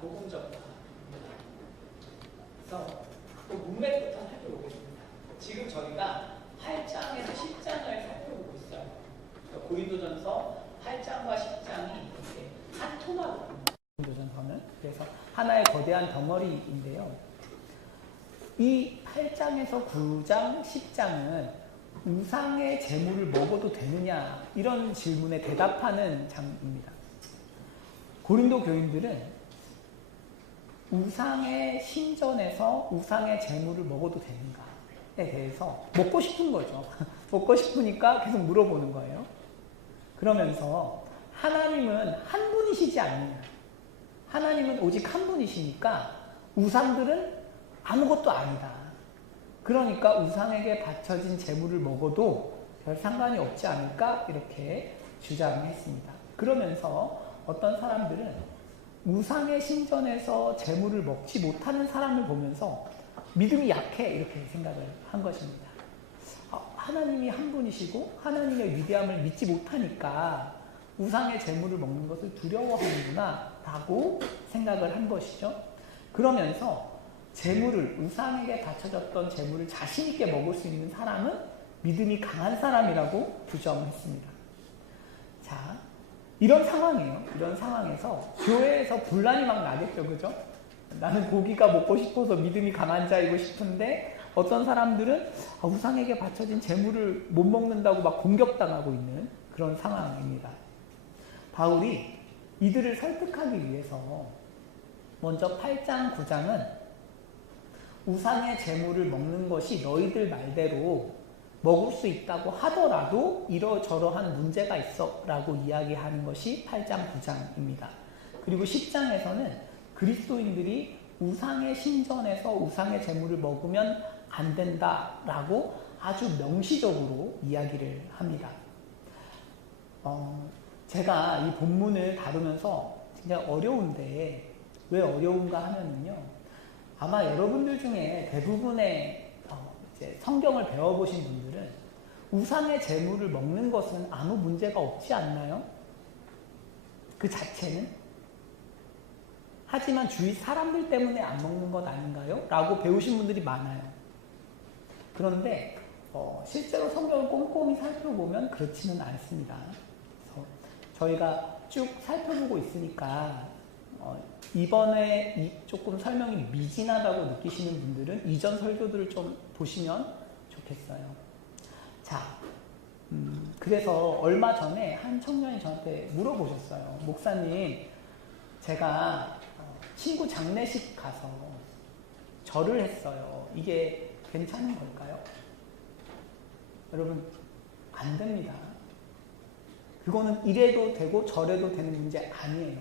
복음적입니다. 그래서 또 문맥부터 살펴보겠습니다. 지금 저희가 8장에서 10장을 살펴보고 있어요. 고린도전서 8장과 10장이 이렇게 한 토막입니다. 고린도전서는 그래서 하나의 거대한 덩어리인데요. 이 8장에서 9장, 10장은 우상의 제물을 먹어도 되느냐 이런 질문에 대답하는 장입니다. 고린도 교인들은 우상의 신전에서 우상의 제물을 먹어도 되는가에 대해서 먹고 싶은 거죠. 먹고 싶으니까 계속 물어보는 거예요. 그러면서 하나님은 한 분이시지 않느냐. 하나님은 오직 한 분이시니까 우상들은 아무것도 아니다. 그러니까 우상에게 바쳐진 제물을 먹어도 별 상관이 없지 않을까 이렇게 주장했습니다. 그러면서 어떤 사람들은 우상의 신전에서 제물을 먹지 못하는 사람을 보면서 믿음이 약해 이렇게 생각을 한 것입니다. 하나님이 한 분이시고 하나님의 위대함을 믿지 못하니까 우상의 제물을 먹는 것을 두려워하는구나 라고 생각을 한 것이죠. 그러면서 제물을 우상에게 바쳐졌던 제물을 자신 있게 먹을 수 있는 사람은 믿음이 강한 사람이라고 부정했습니다. 자, 이런 상황이에요. 이런 상황에서 교회에서 분란이 막 나겠죠, 그죠? 나는 고기가 먹고 싶어서 믿음이 강한 자이고 싶은데 어떤 사람들은 우상에게 바쳐진 제물을 못 먹는다고 막 공격당하고 있는 그런 상황입니다. 바울이 이들을 설득하기 위해서 먼저 8장, 9장은 우상의 제물을 먹는 것이 너희들 말대로 먹을 수 있다고 하더라도 이러저러한 문제가 있어 라고 이야기하는 것이 8장, 9장입니다. 그리고 10장에서는 그리스도인들이 우상의 신전에서 우상의 제물을 먹으면 안 된다라고 아주 명시적으로 이야기를 합니다. 제가 이 본문을 다루면서 굉장히 어려운데 왜 어려운가 하면은요. 아마 여러분들 중에 대부분의 이제 성경을 배워보신 분들은 우상의 제물을 먹는 것은 아무 문제가 없지 않나요? 그 자체는? 하지만 주위 사람들 때문에 안 먹는 것 아닌가요? 라고 배우신 분들이 많아요. 그런데 실제로 성경을 꼼꼼히 살펴보면 그렇지는 않습니다. 그래서 저희가 쭉 살펴보고 있으니까 이번에 조금 설명이 미진하다고 느끼시는 분들은 이전 설교들을 좀 보시면 좋겠어요. 자, 그래서 얼마 전에 한 청년이 저한테 물어보셨어요. 목사님, 제가 친구 장례식 가서 절을 했어요. 이게 괜찮은 걸까요? 여러분, 안 됩니다. 그거는 이래도 되고 저래도 되는 문제 아니에요.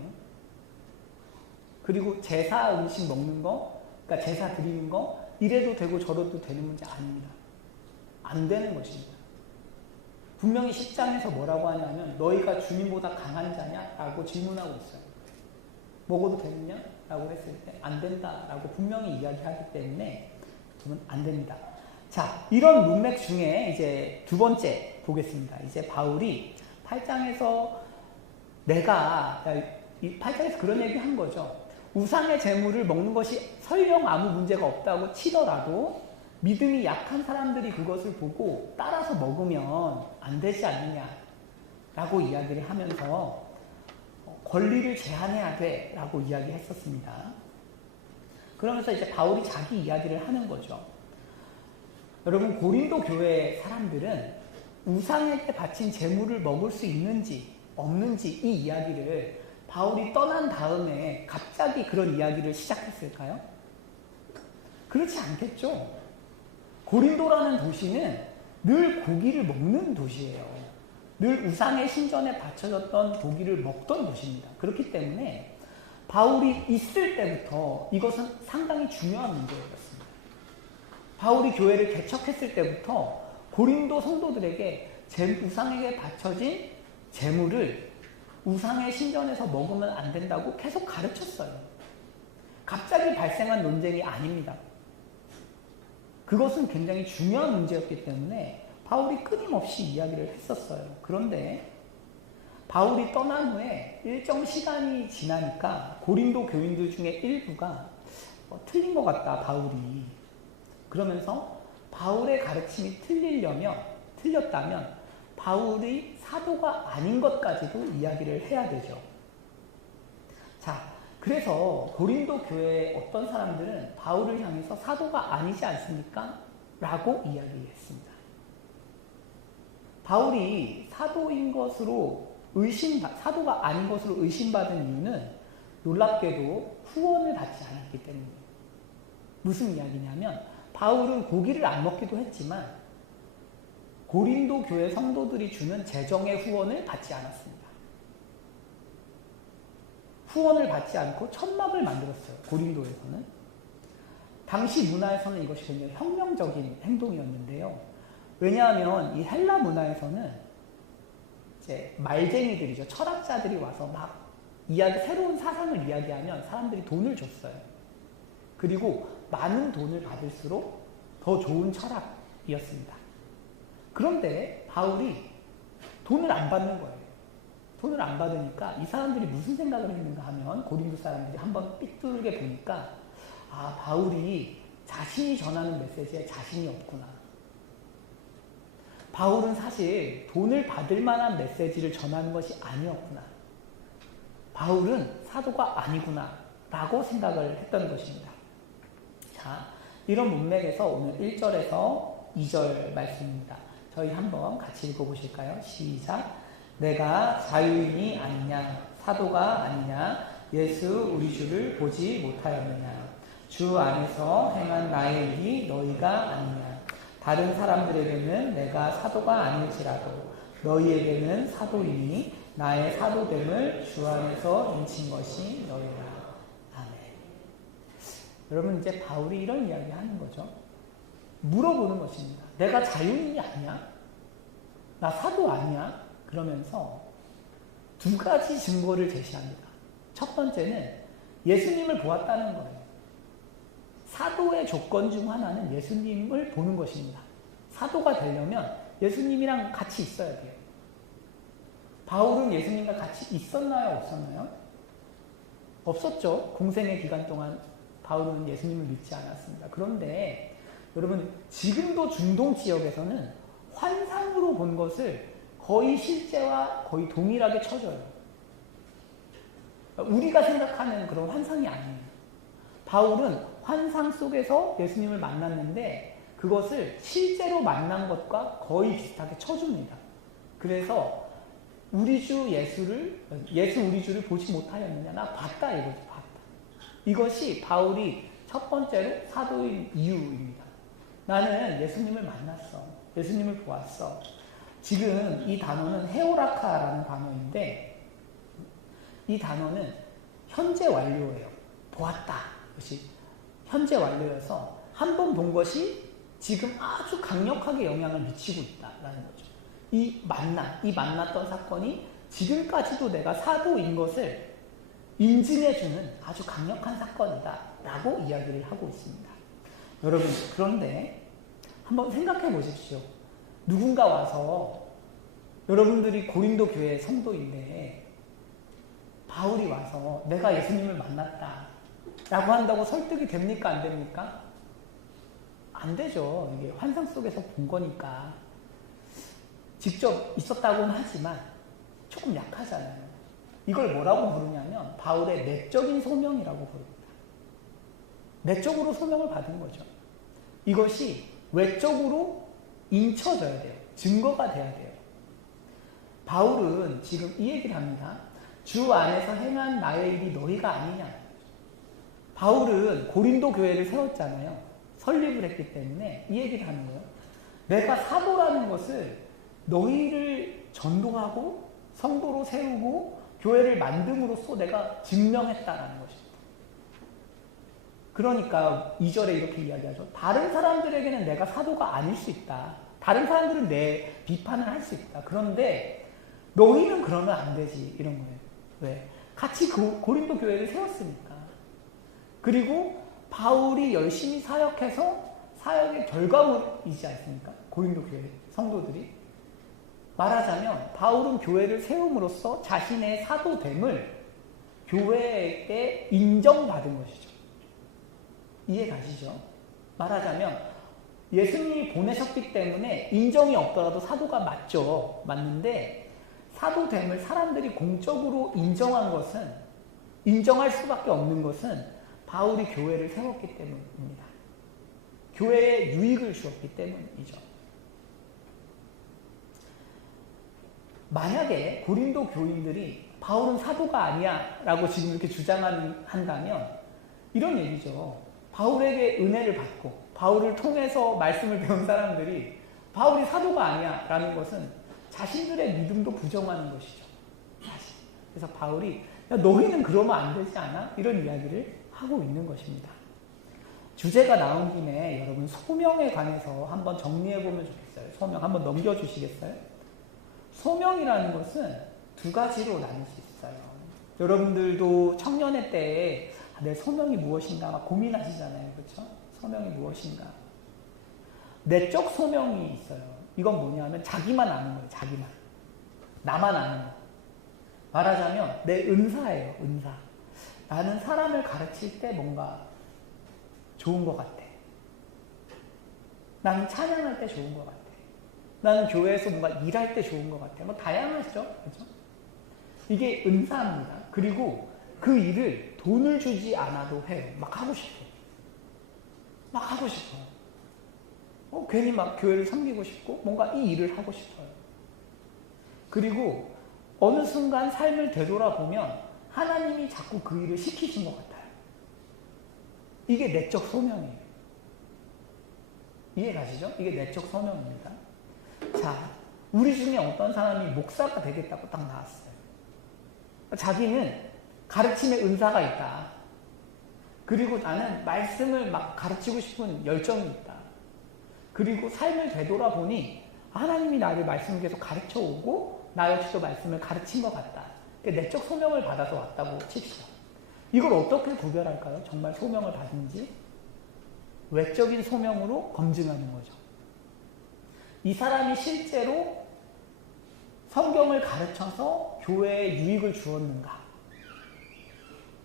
그리고 제사 음식 먹는 거, 그러니까 제사 드리는 거, 이래도 되고 저래도 되는 문제 아닙니다. 안 되는 것입니다. 분명히 10장에서 뭐라고 하냐면 너희가 주님보다 강한 자냐? 라고 질문하고 있어요. 먹어도 되느냐? 라고 했을 때 안 된다라고 분명히 이야기하기 때문에 그러면 안 됩니다. 자, 이런 문맥 중에 이제 두 번째 보겠습니다. 이제 바울이 8장에서 이 8장에서 그런 얘기 한 거죠. 우상의 제물을 먹는 것이 설령 아무 문제가 없다고 치더라도 믿음이 약한 사람들이 그것을 보고 따라서 먹으면 안 되지 않느냐라고 이야기를 하면서 권리를 제한해야 돼라고 이야기했었습니다. 그러면서 이제 바울이 자기 이야기를 하는 거죠. 여러분, 고린도 교회 사람들은 우상에게 바친 제물을 먹을 수 있는지 없는지 이 이야기를 바울이 떠난 다음에 갑자기 그런 이야기를 시작했을까요? 그렇지 않겠죠. 고린도라는 도시는 늘 고기를 먹는 도시예요. 늘 우상의 신전에 바쳐졌던 고기를 먹던 도시입니다. 그렇기 때문에 바울이 있을 때부터 이것은 상당히 중요한 문제였습니다. 바울이 교회를 개척했을 때부터 고린도 성도들에게 우상에게 바쳐진 제물을 우상의 신전에서 먹으면 안 된다고 계속 가르쳤어요. 갑자기 발생한 논쟁이 아닙니다. 그것은 굉장히 중요한 문제였기 때문에 바울이 끊임없이 이야기를 했었어요. 그런데 바울이 떠난 후에 일정 시간이 지나니까 고린도 교인들 중에 일부가 틀린 것 같다, 바울이. 그러면서 바울의 가르침이 틀렸다면 바울이 사도가 아닌 것까지도 이야기를 해야 되죠. 자, 그래서 고린도 교회의 어떤 사람들은 바울을 향해서 사도가 아니지 않습니까? 라고 이야기했습니다. 바울이 사도가 아닌 것으로 의심받은 이유는 놀랍게도 후원을 받지 않았기 때문이에요. 무슨 이야기냐면 바울은 고기를 안 먹기도 했지만 고린도 교회 성도들이 주는 재정의 후원을 받지 않았습니다. 후원을 받지 않고 천막을 만들었어요. 고린도에서는. 당시 문화에서는 이것이 굉장히 혁명적인 행동이었는데요. 왜냐하면 이 헬라 문화에서는 이제 말쟁이들이죠. 철학자들이 와서 막 새로운 사상을 이야기하면 사람들이 돈을 줬어요. 그리고 많은 돈을 받을수록 더 좋은 철학이었습니다. 그런데 바울이 돈을 안 받는 거예요. 돈을 안 받으니까 이 사람들이 무슨 생각을 했는가 하면 고린도 사람들이 한번 삐뚤게 보니까 바울이 자신이 전하는 메시지에 자신이 없구나. 바울은 사실 돈을 받을 만한 메시지를 전하는 것이 아니었구나. 바울은 사도가 아니구나 라고 생각을 했던 것입니다. 자, 이런 문맥에서 오늘 1절에서 2절 말씀입니다. 저희 한번 같이 읽어보실까요? 시작. 내가 자유인이 아니냐, 사도가 아니냐, 예수 우리 주를 보지 못하였느냐, 주 안에서 행한 나의 일이 너희가 아니냐, 다른 사람들에게는 내가 사도가 아닐지라도 너희에게는 사도이니 나의 사도됨을 주 안에서 인친 것이 너희라. 아멘. 여러분, 이제 바울이 이런 이야기 하는 거죠. 물어보는 것입니다. 내가 자유인이 아니야? 나 사도 아니야? 그러면서 두 가지 증거를 제시합니다. 첫 번째는 예수님을 보았다는 거예요. 사도의 조건 중 하나는 예수님을 보는 것입니다. 사도가 되려면 예수님이랑 같이 있어야 돼요. 바울은 예수님과 같이 있었나요? 없었나요? 없었죠. 공생의 기간 동안 바울은 예수님을 믿지 않았습니다. 그런데 여러분, 지금도 중동 지역에서는 환상으로 본 것을 거의 실제와 거의 동일하게 쳐줘요. 우리가 생각하는 그런 환상이 아니에요. 바울은 환상 속에서 예수님을 만났는데 그것을 실제로 만난 것과 거의 비슷하게 쳐줍니다. 그래서 예수 우리 주를 보지 못하였느냐? 나 봤다 이거지, 봤다. 이것이 바울이 첫 번째로 사도인 이유입니다. 나는 예수님을 만났어. 예수님을 보았어. 지금 이 단어는 헤오라카라는 단어인데 이 단어는 현재 완료예요. 보았다. 것이 현재 완료여서 한 번 본 것이 지금 아주 강력하게 영향을 미치고 있다라는 거죠. 이 만났던 사건이 지금까지도 내가 사도인 것을 인증해주는 아주 강력한 사건이다 라고 이야기를 하고 있습니다. 여러분, 그런데 한번 생각해 보십시오. 누군가 와서 여러분들이 고린도 교회 성도인데 바울이 와서 내가 예수님을 만났다 라고 한다고 설득이 됩니까? 안 됩니까? 안 되죠. 이게 환상 속에서 본 거니까. 직접 있었다고는 하지만 조금 약하잖아요. 이걸 뭐라고 부르냐면 바울의 내적인 소명이라고 부릅니다. 내적으로 소명을 받은 거죠. 이것이 외적으로 인쳐져야 돼요. 증거가 돼야 돼요. 바울은 지금 이 얘기를 합니다. 주 안에서 행한 나의 일이 너희가 아니냐. 바울은 고린도 교회를 세웠잖아요. 설립을 했기 때문에 이 얘기를 하는 거예요. 내가 사도라는 것을 너희를 전도하고 성도로 세우고 교회를 만듦으로써 내가 증명했다라는 것입니다. 그러니까 2절에 이렇게 이야기하죠. 다른 사람들에게는 내가 사도가 아닐 수 있다. 다른 사람들은 내 비판을 할 수 있다. 그런데 너희는 그러면 안 되지. 이런 거예요. 왜? 같이 고린도 교회를 세웠으니까. 그리고 바울이 열심히 사역해서 사역의 결과물이지 않습니까? 고린도 교회 성도들이. 말하자면 바울은 교회를 세움으로써 자신의 사도됨을 교회에게 인정받은 것이죠. 이해 가시죠? 말하자면 예수님이 보내셨기 때문에 인정이 없더라도 사도가 맞죠. 맞는데 사도됨을 사람들이 공적으로 인정할 수밖에 없는 것은 바울이 교회를 세웠기 때문입니다. 교회에 유익을 주었기 때문이죠. 만약에 고린도 교인들이 바울은 사도가 아니야 라고 지금 이렇게 주장한다면 이런 얘기죠. 바울에게 은혜를 받고 바울을 통해서 말씀을 배운 사람들이 바울이 사도가 아니야 라는 것은 자신들의 믿음도 부정하는 것이죠. 사실. 그래서 바울이 야, 너희는 그러면 안 되지 않아? 이런 이야기를 하고 있는 것입니다. 주제가 나온 김에 여러분 소명에 관해서 한번 정리해보면 좋겠어요. 소명 한번 넘겨주시겠어요? 소명이라는 것은 두 가지로 나눌 수 있어요. 여러분들도 청년의 때에 내 소명이 무엇인가 고민하시잖아요. 그렇죠? 소명이 무엇인가. 내적 소명이 있어요. 이건 뭐냐면 자기만 아는 거예요. 자기만. 나만 아는 거. 말하자면 내 은사예요. 은사. 나는 사람을 가르칠 때 뭔가 좋은 것 같아. 나는 찬양할 때 좋은 것 같아. 나는 교회에서 뭔가 일할 때 좋은 것 같아. 뭐 다양하죠. 그렇죠? 이게 은사입니다. 그리고 그 일을 돈을 주지 않아도 해요. 막 하고 싶어. 막 하고 싶어요. 괜히 막 교회를 섬기고 싶고 뭔가 이 일을 하고 싶어요. 그리고 어느 순간 삶을 되돌아보면 하나님이 자꾸 그 일을 시키신 것 같아요. 이게 내적 소명이에요. 이해 가시죠? 이게 내적 소명입니다. 자, 우리 중에 어떤 사람이 목사가 되겠다고 딱 나왔어요. 자기는 가르침의 은사가 있다. 그리고 나는 말씀을 막 가르치고 싶은 열정이 있다. 그리고 삶을 되돌아보니 하나님이 나를 말씀을 계속 가르쳐오고 나 역시도 말씀을 가르친 것 같다. 내적 소명을 받아서 왔다고 칩시다. 이걸 어떻게 구별할까요? 정말 소명을 받은지? 외적인 소명으로 검증하는 거죠. 이 사람이 실제로 성경을 가르쳐서 교회에 유익을 주었는가?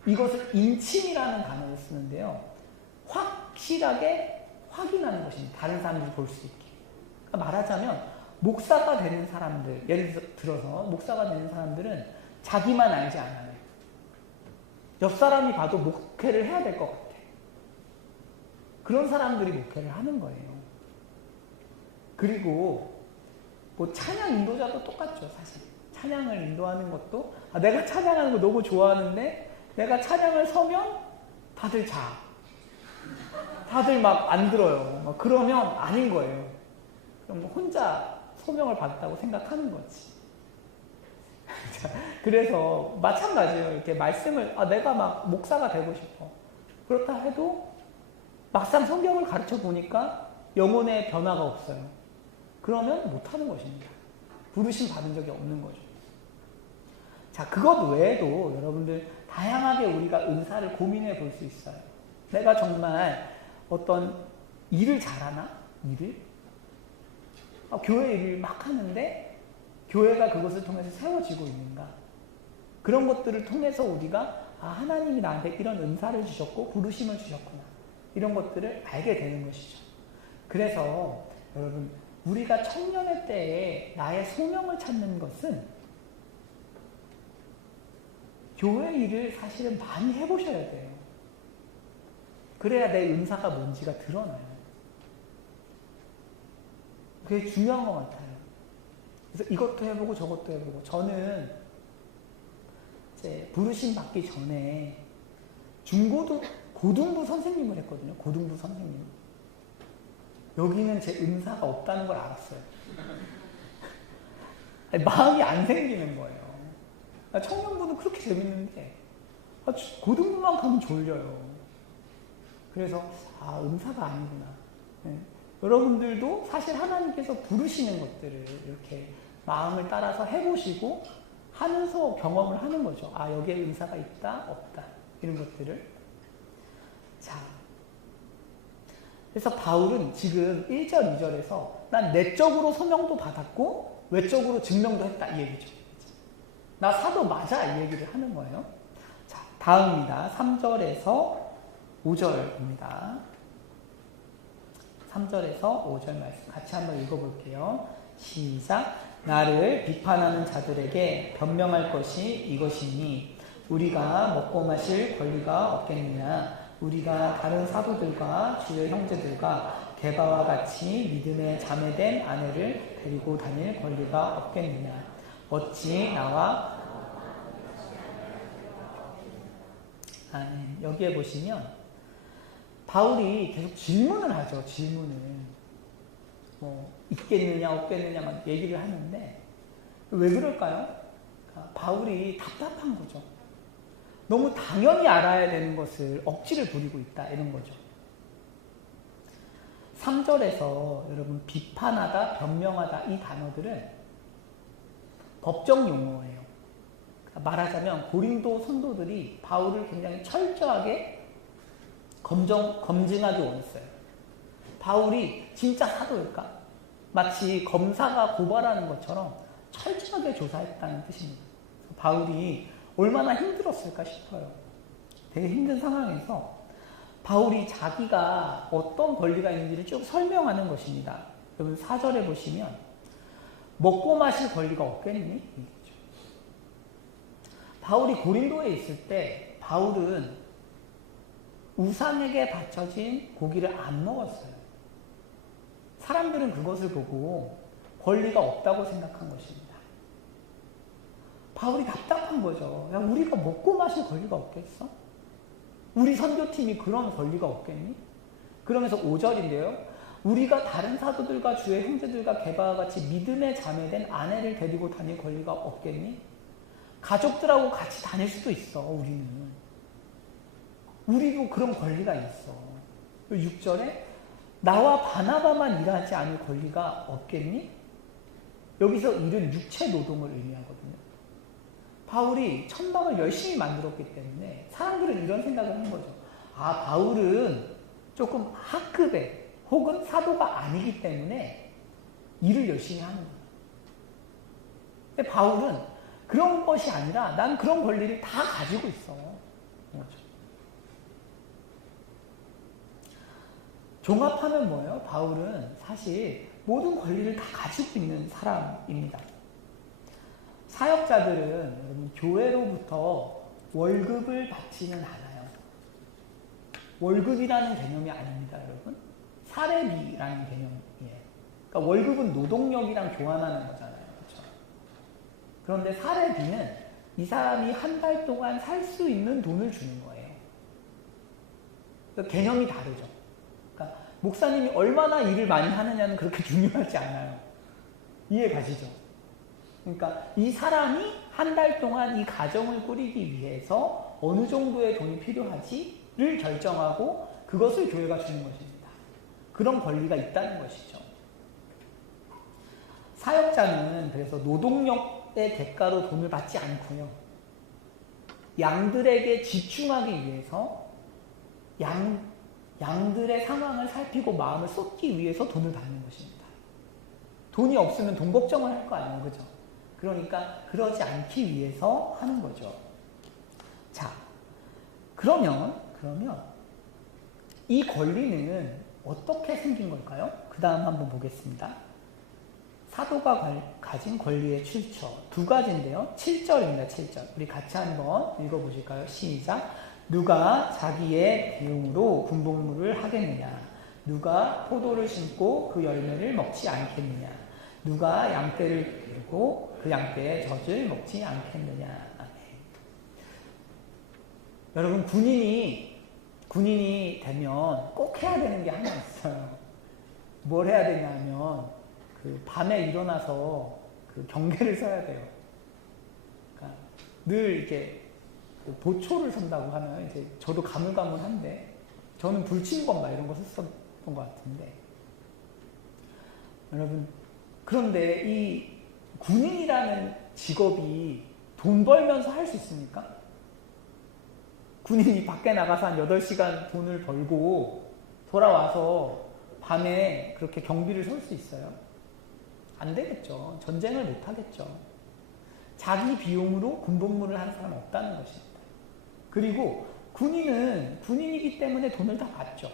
이것을 인침이라는 단어를 쓰는데요. 확실하게 확인하는 것입니다. 다른 사람들이 볼 수 있게. 그러니까 말하자면 목사가 되는 사람들, 예를 들어서 목사가 되는 사람들은 자기만 알지 않아요. 옆 사람이 봐도 목회를 해야 될 것 같아. 그런 사람들이 목회를 하는 거예요. 그리고 뭐 찬양 인도자도 똑같죠, 사실. 찬양을 인도하는 것도 내가 찬양하는 거 너무 좋아하는데 내가 찬양을 서면 다들 자. 다들 막 안 들어요. 막 그러면 아닌 거예요. 그럼 혼자 소명을 받았다고 생각하는 거지. 그래서 마찬가지예요. 이렇게 말씀을 내가 막 목사가 되고 싶어. 그렇다 해도 막상 성경을 가르쳐 보니까 영혼의 변화가 없어요. 그러면 못하는 것입니다. 부르심 받은 적이 없는 거죠. 자, 그것 외에도 여러분들 다양하게 우리가 은사를 고민해 볼 수 있어요. 내가 정말 어떤 일을 잘하나? 일을? 교회 일을 막 하는데 교회가 그것을 통해서 세워지고 있는가? 그런 것들을 통해서 우리가 하나님이 나한테 이런 은사를 주셨고 부르심을 주셨구나. 이런 것들을 알게 되는 것이죠. 그래서 여러분 우리가 청년의 때에 나의 소명을 찾는 것은 교회 일을 사실은 많이 해보셔야 돼요. 그래야 내 은사가 뭔지가 드러나요. 그게 중요한 것 같아요. 그래서 이것도 해보고 저것도 해보고 저는 이제 부르심 받기 전에 고등부 선생님을 했거든요. 고등부 선생님. 여기는 제 은사가 없다는 걸 알았어요. 마음이 안 생기는 거예요. 청년부는 그렇게 재밌는데 고등부만 가면 졸려요. 그래서 은사가 아니구나. 네. 여러분들도 사실 하나님께서 부르시는 것들을 이렇게 마음을 따라서 해보시고 하면서 경험을 하는 거죠. 여기에 은사가 있다, 없다. 이런 것들을. 자, 그래서 바울은 지금 1절, 2절에서 난 내적으로 소명도 받았고 외적으로 증명도 했다 이 얘기죠. 나 사도 맞아 이 얘기를 하는 거예요. 자, 다음입니다. 3절에서 5절입니다. 3절에서 5절 말씀 같이 한번 읽어볼게요. 시작. 나를 비판하는 자들에게 변명할 것이 이것이니 우리가 먹고 마실 권리가 없겠느냐. 우리가 다른 사도들과 주의 형제들과 게바와 같이 믿음에 자매된 아내를 데리고 다닐 권리가 없겠느냐. 어찌 나와 여기에 보시면 바울이 계속 질문을 하죠. 질문을 뭐 있겠느냐 없겠느냐 막 얘기를 하는데 왜 그럴까요? 그러니까 바울이 답답한 거죠. 너무 당연히 알아야 되는 것을 억지를 부리고 있다 이런 거죠. 3절에서 여러분 비판하다, 변명하다 이 단어들은 법정 용어예요. 그러니까 말하자면 고린도 성도들이 바울을 굉장히 철저하게 검증하기 원했어요. 바울이 진짜 사도일까? 마치 검사가 고발하는 것처럼 철저하게 조사했다는 뜻입니다. 바울이 얼마나 힘들었을까 싶어요. 되게 힘든 상황에서 바울이 자기가 어떤 권리가 있는지를 쭉 설명하는 것입니다. 여러분 4절에 보시면 먹고 마실 권리가 없겠니? 이거죠. 바울이 고린도에 있을 때 바울은 우상에게 바쳐진 고기를 안 먹었어요. 사람들은 그것을 보고 권리가 없다고 생각한 것입니다. 바울이 답답한 거죠. 야, 우리가 먹고 마실 권리가 없겠어? 우리 선교팀이 그런 권리가 없겠니? 그러면서 5절인데요. 우리가 다른 사도들과 주의 형제들과 게바와 같이 믿음에 자매된 아내를 데리고 다닐 권리가 없겠니? 가족들하고 같이 다닐 수도 있어, 우리는. 우리도 그런 권리가 있어. 6절에 나와 바나바만 일하지 않을 권리가 없겠니? 여기서 일은 육체 노동을 의미하거든요. 바울이 천방을 열심히 만들었기 때문에 사람들은 이런 생각을 한 거죠. 아, 바울은 조금 하급의 혹은 사도가 아니기 때문에 일을 열심히 하는구나. 근데 바울은 그런 것이 아니라 난 그런 권리를 다 가지고 있어. 그렇죠. 종합하면 뭐예요? 바울은 사실 모든 권리를 다 가지고 있는 사람입니다. 사역자들은 여러분 교회로부터 월급을 받지는 않아요. 월급이라는 개념이 아닙니다, 여러분. 사례비라는 개념이에요. 그러니까 월급은 노동력이랑 교환하는 거잖아요. 그렇죠? 그런데 사례비는 이 사람이 한 달 동안 살 수 있는 돈을 주는 거예요. 그러니까 개념이 다르죠. 그러니까 목사님이 얼마나 일을 많이 하느냐는 그렇게 중요하지 않아요. 이해 가시죠? 그러니까 이 사람이 한 달 동안 이 가정을 꾸리기 위해서 어느 정도의 돈이 필요하지를 결정하고 그것을 교회가 주는 것입니다. 그런 권리가 있다는 것이죠. 사역자는 그래서 노동력의 대가로 돈을 받지 않고요. 양들에게 집중하기 위해서 양들의 상황을 살피고 마음을 쏟기 위해서 돈을 받는 것입니다. 돈이 없으면 돈 걱정을 할 거 아니에요. 그죠? 그러니까 그러지 않기 위해서 하는 거죠. 자, 그러면 이 권리는 어떻게 생긴 걸까요? 그 다음 한번 보겠습니다. 사도가 가진 권리의 출처 두 가지인데요. 7절입니다. 7절. 우리 같이 한번 읽어보실까요? 시작. 누가 자기의 비용으로 분봉물을 하겠느냐? 누가 포도를 심고 그 열매를 먹지 않겠느냐? 누가 양떼를 기르고 그 양떼의 젖을 먹지 않겠느냐? 아멘. 여러분 군인이 되면 꼭 해야 되는 게 하나 있어요. 뭘 해야 되냐면 그 밤에 일어나서 그 경계를 서야 돼요. 그러니까 늘 이렇게 그 보초를 선다고 하면 이제 저도 가물가물한데 저는 불침범 막 이런 거 썼던 것 같은데 여러분 그런데 이 군인이라는 직업이 돈 벌면서 할 수 있습니까? 군인이 밖에 나가서 한 8시간 돈을 벌고 돌아와서 밤에 그렇게 경비를 설 수 있어요? 안 되겠죠. 전쟁을 못 하겠죠. 자기 비용으로 군복무를 하는 사람은 없다는 것입니다. 그리고 군인은 군인이기 때문에 돈을 다 받죠.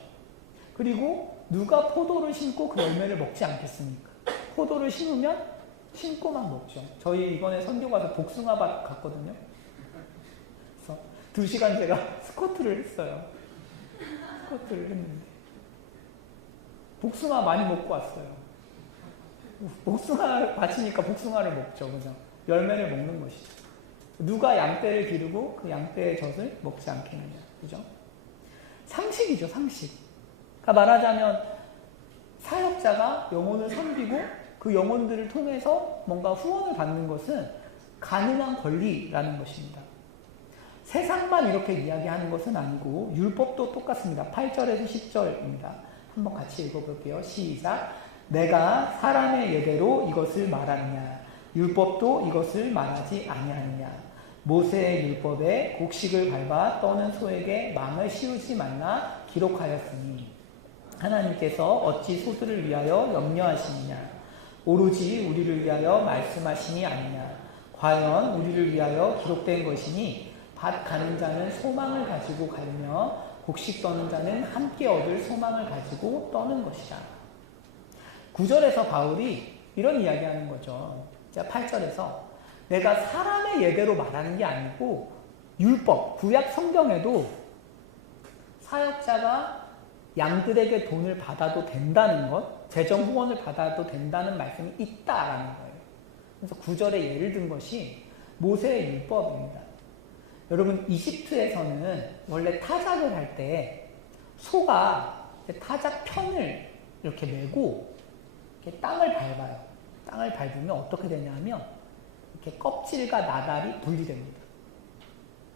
그리고 누가 포도를 심고 그 열매를 먹지 않겠습니까? 포도를 심으면 심고만 먹죠. 저희 이번에 선교 가서 복숭아밭 갔거든요. 그래서 2시간 제가 스쿼트를 했어요. 스쿼트를 했는데 복숭아 많이 먹고 왔어요. 복숭아 밭이니까 복숭아를 먹죠. 그죠? 열매를 먹는 것이죠. 누가 양떼를 기르고 그 양떼의 젖을 먹지 않겠느냐. 그죠? 상식이죠, 상식. 그러니까 말하자면 사역자가 영혼을 섬기고 그 영혼들을 통해서 뭔가 후원을 받는 것은 가능한 권리라는 것입니다. 세상만 이렇게 이야기하는 것은 아니고 율법도 똑같습니다. 8절에서 10절입니다. 한번 같이 읽어볼게요. 시작. 내가 사람의 예대로 이것을 말하느냐. 율법도 이것을 말하지 아니하느냐. 모세의 율법에 곡식을 밟아 떠는 소에게 망을 씌우지 말라 기록하였으니 하나님께서 어찌 소들을 위하여 염려하시느냐. 오로지 우리를 위하여 말씀하심이 아니냐. 과연 우리를 위하여 기록된 것이니 밭 가는 자는 소망을 가지고 가며 곡식 떠는 자는 함께 얻을 소망을 가지고 떠는 것이다. 9절에서 바울이 이런 이야기하는 거죠. 8절에서 내가 사람의 예대로 말하는 게 아니고 율법, 구약 성경에도 사역자가 양들에게 돈을 받아도 된다는 것, 재정 후원을 받아도 된다는 말씀이 있다라는 거예요. 그래서 9절에 예를 든 것이 모세의 율법입니다. 여러분, 이집트에서는 원래 타작을 할 때 소가 타작 편을 이렇게 메고 이렇게 땅을 밟아요. 땅을 밟으면 어떻게 되냐면 이렇게 껍질과 나달이 분리됩니다.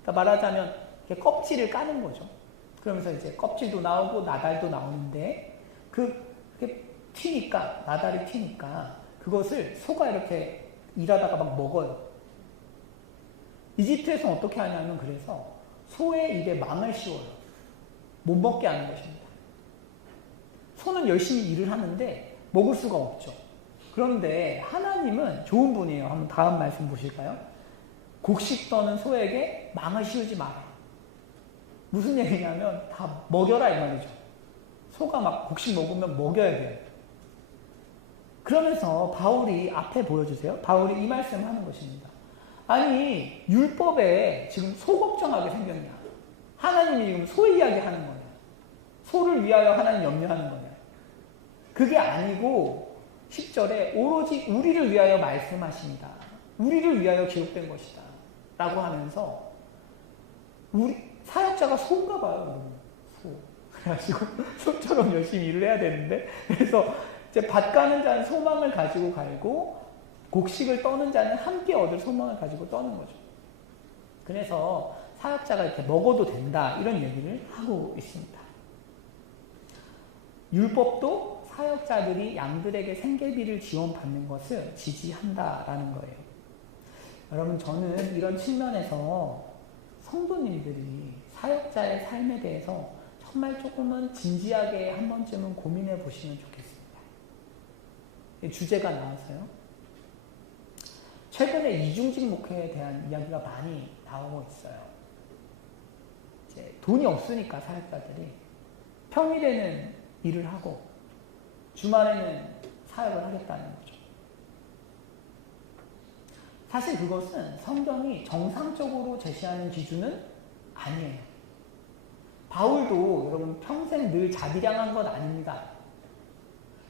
그러니까 말하자면 이렇게 껍질을 까는 거죠. 그러면서 이제 껍질도 나오고 나달도 나오는데 그게 튀니까, 나달이 튀니까 그것을 소가 이렇게 일하다가 막 먹어요. 이집트에서는 어떻게 하냐면 그래서 소의 입에 망을 씌워요. 못 먹게 하는 것입니다. 소는 열심히 일을 하는데 먹을 수가 없죠. 그런데 하나님은 좋은 분이에요. 한번 다음 말씀 보실까요? 곡식 떠는 소에게 망을 씌우지 마라. 무슨 얘기냐면 다 먹여라 이 말이죠. 소가 막 곡식 먹으면 먹여야 돼요. 그러면서 바울이 앞에 보여주세요. 바울이 이 말씀을 하는 것입니다. 아니 율법에 지금 소 걱정하게 생겼냐. 하나님이 지금 소 이야기하는 거냐. 소를 위하여 하나님 염려하는 거냐. 그게 아니고 10절에 오로지 우리를 위하여 말씀하십니다. 우리를 위하여 기록된 것이다. 라고 하면서 우리 사역자가 소인가 봐요. 소. 그래가지고 소처럼 열심히 일을 해야 되는데 그래서 이제 밭 가는 자는 소망을 가지고 갈고 곡식을 떠는 자는 함께 얻을 소망을 가지고 떠는 거죠. 그래서 사역자가 이렇게 먹어도 된다 이런 얘기를 하고 있습니다. 율법도 사역자들이 양들에게 생계비를 지원받는 것을 지지한다라는 거예요. 여러분 저는 이런 측면에서 성도님들이 사역자의 삶에 대해서 정말 조금은 진지하게 한 번쯤은 고민해 보시면 좋겠습니다. 주제가 나와서요. 최근에 이중직 목회에 대한 이야기가 많이 나오고 있어요. 이제 돈이 없으니까 사역자들이 평일에는 일을 하고 주말에는 사역을 하겠다는 거죠. 사실 그것은 성경이 정상적으로 제시하는 기준은 아니에요. 바울도 여러분 평생 늘 자비량한 건 아닙니다.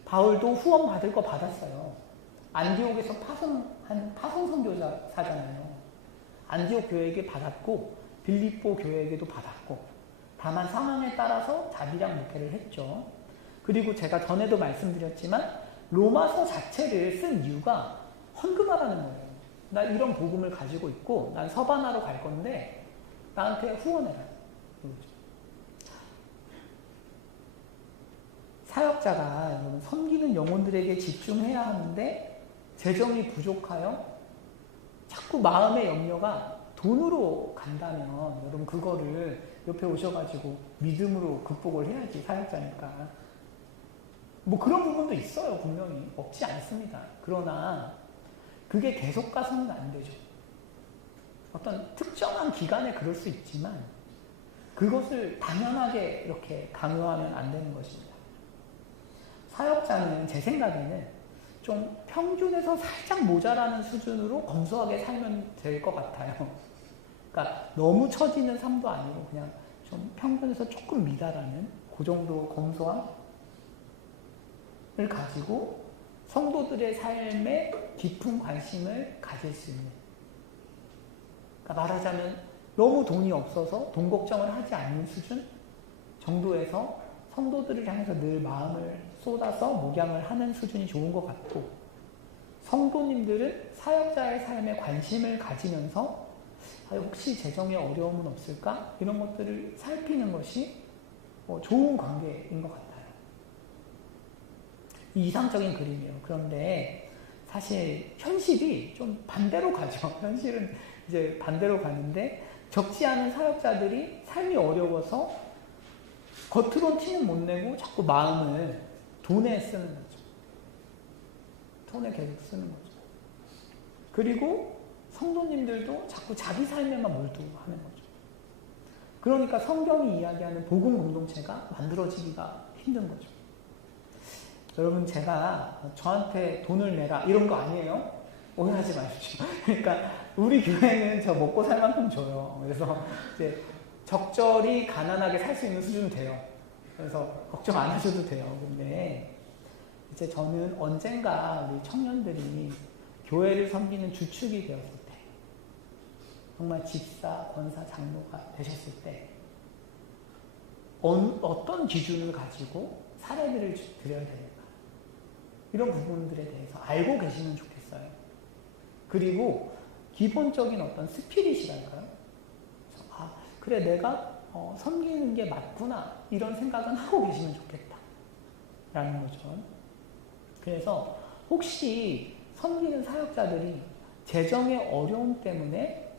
바울도 후원 받을 거 받았어요. 안디옥에서 파송 선교사잖아요. 안디옥 교회에게 받았고 빌립보 교회에게도 받았고 다만 상황에 따라서 자비량 목회를 했죠. 그리고 제가 전에도 말씀드렸지만 로마서 자체를 쓴 이유가 헌금하라는 거예요. 나 이런 복음을 가지고 있고 난 서바나로 갈 건데 나한테 후원해라. 사역자가 여러분 섬기는 영혼들에게 집중해야 하는데 재정이 부족하여 자꾸 마음의 염려가 돈으로 간다면 여러분 그거를 옆에 오셔가지고 믿음으로 극복을 해야지 사역자니까. 뭐 그런 부분도 있어요. 분명히 없지 않습니다. 그러나 그게 계속 가서는 안 되죠. 어떤 특정한 기간에 그럴 수 있지만 그것을 당연하게 이렇게 강요하면 안 되는 것입니다. 사역자는 제 생각에는 좀 평균에서 살짝 모자라는 수준으로 검소하게 살면 될 것 같아요. 그러니까 너무 처지는 삶도 아니고 그냥 좀 평균에서 조금 미달하는 그 정도 검소함을 가지고 성도들의 삶에 깊은 관심을 가질 수 있는, 그러니까 말하자면 너무 돈이 없어서 돈 걱정을 하지 않는 수준 정도에서 성도들을 향해서 늘 마음을 쏟아서 목양을 하는 수준이 좋은 것 같고, 성도님들은 사역자의 삶에 관심을 가지면서 혹시 재정에 어려움은 없을까? 이런 것들을 살피는 것이 좋은 관계인 것 같아요. 이상적인 그림이에요. 그런데 사실 현실이 좀 반대로 가죠. 현실은 이제 반대로 가는데, 적지 않은 사역자들이 삶이 어려워서 겉으론 티는 못 내고 자꾸 마음을 돈에 쓰는 거죠. 돈에 계속 쓰는 거죠. 그리고 성도님들도 자꾸 자기 삶에만 몰두하는 거죠. 그러니까 성경이 이야기하는 복음 공동체가 만들어지기가 힘든 거죠. 여러분, 제가 저한테 돈을 내라 이런 거 아니에요. 오해하지 마십시오. 그러니까 우리 교회는 저 먹고 살 만큼 줘요. 그래서 이제 적절히 가난하게 살 수 있는 수준 돼요. 그래서 걱정 안 하셔도 돼요. 근데 이제 저는 언젠가 우리 청년들이 교회를 섬기는 주축이 되었을 때, 정말 집사, 권사, 장로가 되셨을 때 어떤 기준을 가지고 사례들을 드려야 되는가, 이런 부분들에 대해서 알고 계시면 좋겠어요. 그리고 기본적인 어떤 스피릿이랄까요? 그래, 내가 섬기는 게 맞구나, 이런 생각은 하고 계시면 좋겠다 라는 거죠. 그래서 혹시 섬기는 사역자들이 재정의 어려움 때문에